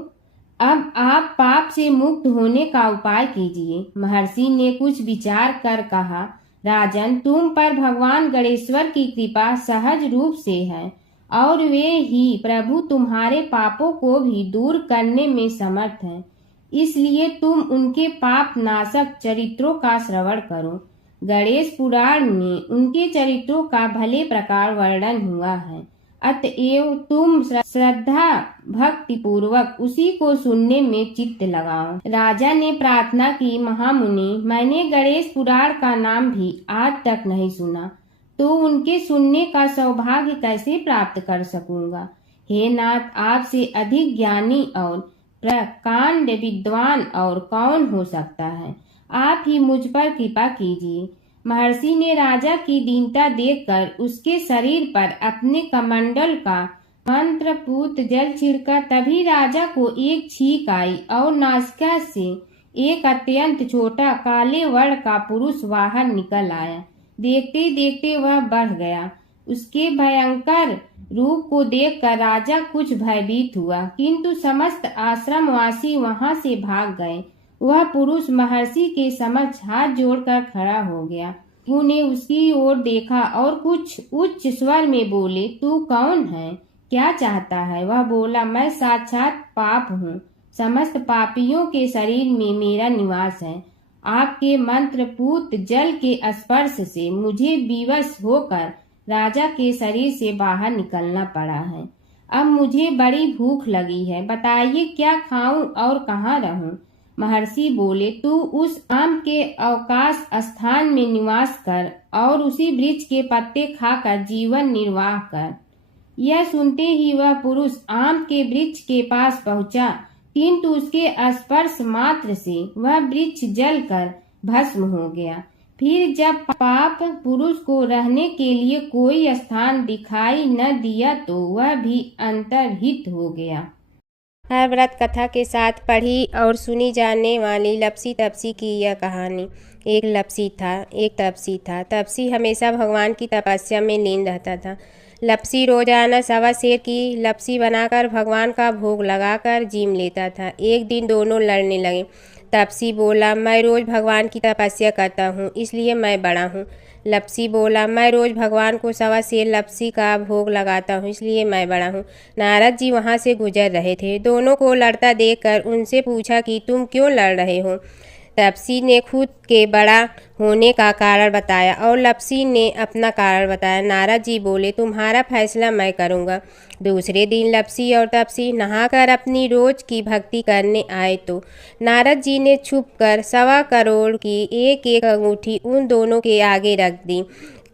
अब आप पाप से मुक्त होने का उपाय कीजिए। महर्षि ने कुछ विचार कर कहा, राजन, तुम पर भगवान गणेश्वर की कृपा सहज रूप से है और वे ही प्रभु तुम्हारे पापों को भी दूर करने में समर्थ हैं। इसलिए तुम उनके पाप नाशक चरित्रों का श्रवण करो। गणेश पुराण में उनके चरित्रों का भले प्रकार वर्णन हुआ है, अतएव तुम श्रद्धा भक्ति पूर्वक उसी को सुनने में चित्त लगाओ। राजा ने प्रार्थना की, महामुनि, मैंने गणेश पुराण का नाम भी आज तक नहीं सुना, तो उनके सुनने का सौभाग्य कैसे प्राप्त कर सकूंगा? हे नाथ, आपसे अधिक ज्ञानी और प्रकांड विद्वान और कौन हो सकता है? आप ही मुझ पर कृपा कीजिए। महर्षि ने राजा की दीनता देखकर उसके शरीर पर अपने कमंडल का मंत्रपूत जल छिड़का। तभी राजा को एक छींक आई और नासिका से एक अत्यंत छोटा काले वर्ण का पुरुष बाहर निकल आया। देखते देखते वह बढ़ गया। उसके भयंकर रूप को देखकर राजा कुछ भयभीत हुआ, किंतु समस्त आश्रमवासी वहां से भाग गए। वह पुरुष महर्षि के समक्ष हाथ जोड़कर खड़ा हो गया। उन्हें उसकी ओर देखा और कुछ उच्च स्वर में बोले, तू कौन है, क्या चाहता है? वह बोला, मैं साक्षात पाप हूँ, समस्त पापियों के शरीर में मेरा निवास है। आपके मंत्रपूत जल के स्पर्श से मुझे विवश होकर राजा के शरीर से बाहर निकलना पड़ा है। अब मुझे बड़ी भूख लगी है, बताइए क्या खाऊं और कहाँ रहूं? महर्षि बोले, तू उस आम के अवकाश स्थान में निवास कर और उसी वृक्ष के पत्ते खाकर जीवन निर्वाह कर। यह सुनते ही वह पुरुष आम के वृक्ष के पास पहुंचा, किंतु उसके स्पर्श मात्र से वह वृक्ष जलकर भस्म हो गया। फिर जब पाप पुरुष को रहने के लिए कोई स्थान दिखाई न दिया तो वह भी अंतर्हित हो गया। हर व्रत कथा के साथ पढ़ी और सुनी जाने वाली लपसी तपसी की यह कहानी। एक लपसी था, एक तपसी था। तपसी हमेशा भगवान की तपस्या में लीन रहता था। लपसी रोजाना 1.25 सेर की लपसी बनाकर भगवान का भोग लगाकर जीम लेता था। एक दिन दोनों लड़ने लगे। तपसी बोला, मैं रोज भगवान की तपस्या करता हूँ, इसलिए मैं बड़ा हूँ। लपसी बोला, मैं रोज भगवान को 1.25 सेर लपसी का भोग लगाता हूँ, इसलिए मैं बड़ा हूँ। नारद जी वहाँ से गुजर रहे थे। दोनों को लड़ता देखकर उनसे पूछा कि तुम क्यों लड़ रहे हो? तपसी ने खुद के बड़ा होने का कारण बताया और लपसी ने अपना कारण बताया। नारद जी बोले, तुम्हारा फैसला मैं करूँगा। दूसरे दिन लपसी और तपसी नहाकर अपनी रोज की भक्ति करने आए तो नारद जी ने छुपकर 1.25 करोड़ की एक एक अंगूठी उन दोनों के आगे रख दी।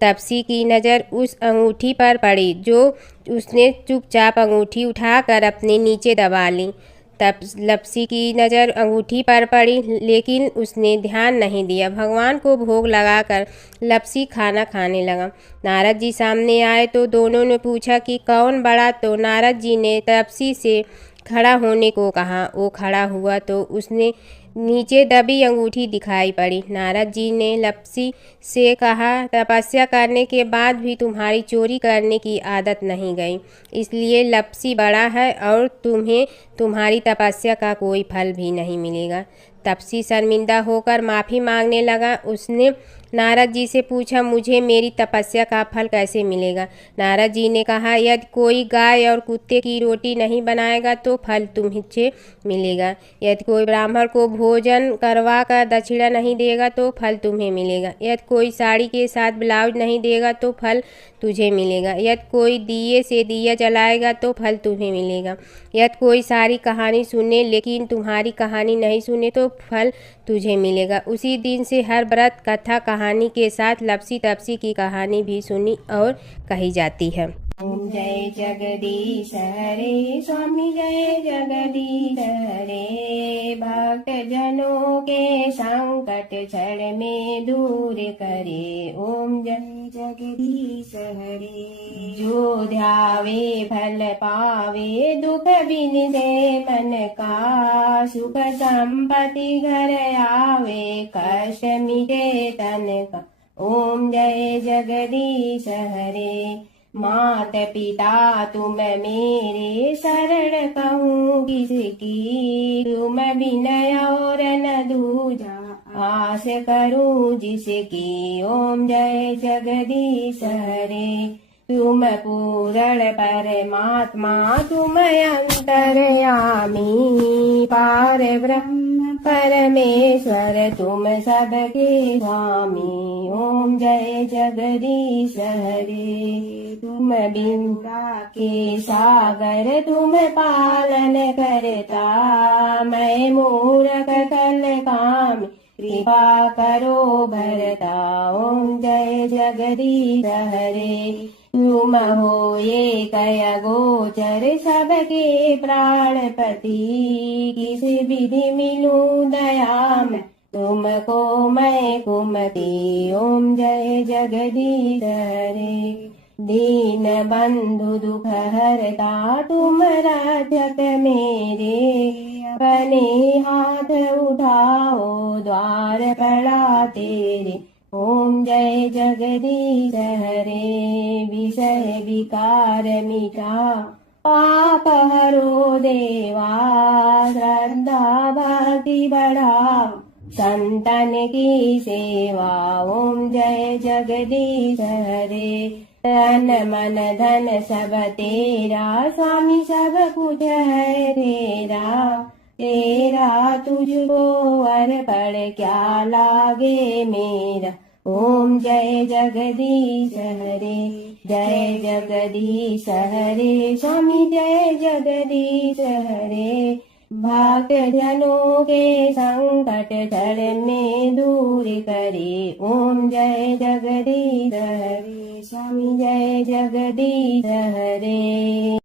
तपसी की नज़र उस अंगूठी पर पड़ी जो उसने चुपचाप अंगूठी उठाकर अपने नीचे दबा ली। तब लपसी की नज़र अंगूठी पर पड़ी, लेकिन उसने ध्यान नहीं दिया। भगवान को भोग लगाकर लपसी खाना खाने लगा। नारद जी सामने आए तो दोनों ने पूछा कि कौन बड़ा, तो नारद जी ने तपसी से खड़ा होने को कहा। वो खड़ा हुआ तो उसने नीचे दबी अंगूठी दिखाई पड़ी। नारद जी ने लपसी से कहा, तपस्या करने के बाद भी तुम्हारी चोरी करने की आदत नहीं गई, इसलिए लपसी बड़ा है और तुम्हें तुम्हारी तपस्या का कोई फल भी नहीं मिलेगा। तपसी शर्मिंदा होकर माफ़ी मांगने लगा। उसने नारद जी से पूछा, मुझे मेरी तपस्या का फल कैसे मिलेगा? नारद जी ने कहा, यदि कोई गाय और कुत्ते की रोटी नहीं बनाएगा तो फल तुम्हें मिलेगा। यदि कोई ब्राह्मण को भोजन करवा कर दक्षिणा नहीं देगा तो फल तुम्हें मिलेगा। यदि कोई साड़ी के साथ ब्लाउज नहीं देगा तो फल तुझे मिलेगा। यदि कोई दिए से दिया जलाएगा तो फल तुम्हें मिलेगा। यदि कोई सारी कहानी सुने लेकिन तुम्हारी कहानी नहीं सुने तो फल तुझे मिलेगा। उसी दिन से हर व्रत कथा कहानी के साथ लपसी तपसी की कहानी भी सुनी और कही जाती है। ओम जय जगदीश हरे, स्वामी जय जगदीश हरे। भक्त जनों के संकट क्षण में दूर करे। ओम जय जगदीश हरे। जो ध्यावे फल पावे, दुख बिन दे मन का। सुख संपत्ति घर आवे, कष्ट मिटे तन का। ओम जय जगदीश हरे। मात पिता तुम मेरे, शरण कहूँ किसकी। तुम विनय और न दूजा, आस करूँ जिसकी। ओम जय जगदीश हरे। तुम पूर्ण परमात्मा, तुम अंतर्यामी। पार ब्रह्म परमेश्वर, तुम सबके स्वामी। ओम जय जगदीश हरे। तुम बिंदा के सागर, तुम पालन करता। मैं मूर्ख कल काम, कृपा करो भरता। ओम जय जगदीश हरे। तुम हो ये कय गोचर, सबके प्राणपति। किस विधि मिलूं दया में, तुमको मैं कुमति। ओम जय जगदीश हरे। दीन बंधु दुख हरता, तुम रक्षक मेरे। अपने हाथ उठाओ, द्वार पड़ा तेरे। ओम जय जगदीश हरे। विषय विकार मिटा, पाप हरो देवा। श्रद्धा भक्ति बढ़ाओ, संतन की सेवा। ओम जय जगदीश हरे। तन मन धन सब तेरा, स्वामी सब कुछ है तेरा। तेरा तुझको अर्पण क्या लागे मेरा। ओम जय जगदीश हरे, जय जगदीश हरे, स्वामी जय जगदीश हरे। भक्त जनों के संकट क्षण में दूर करे। ओम जय जगदीश हरे, स्वामी जय जगदीश हरे।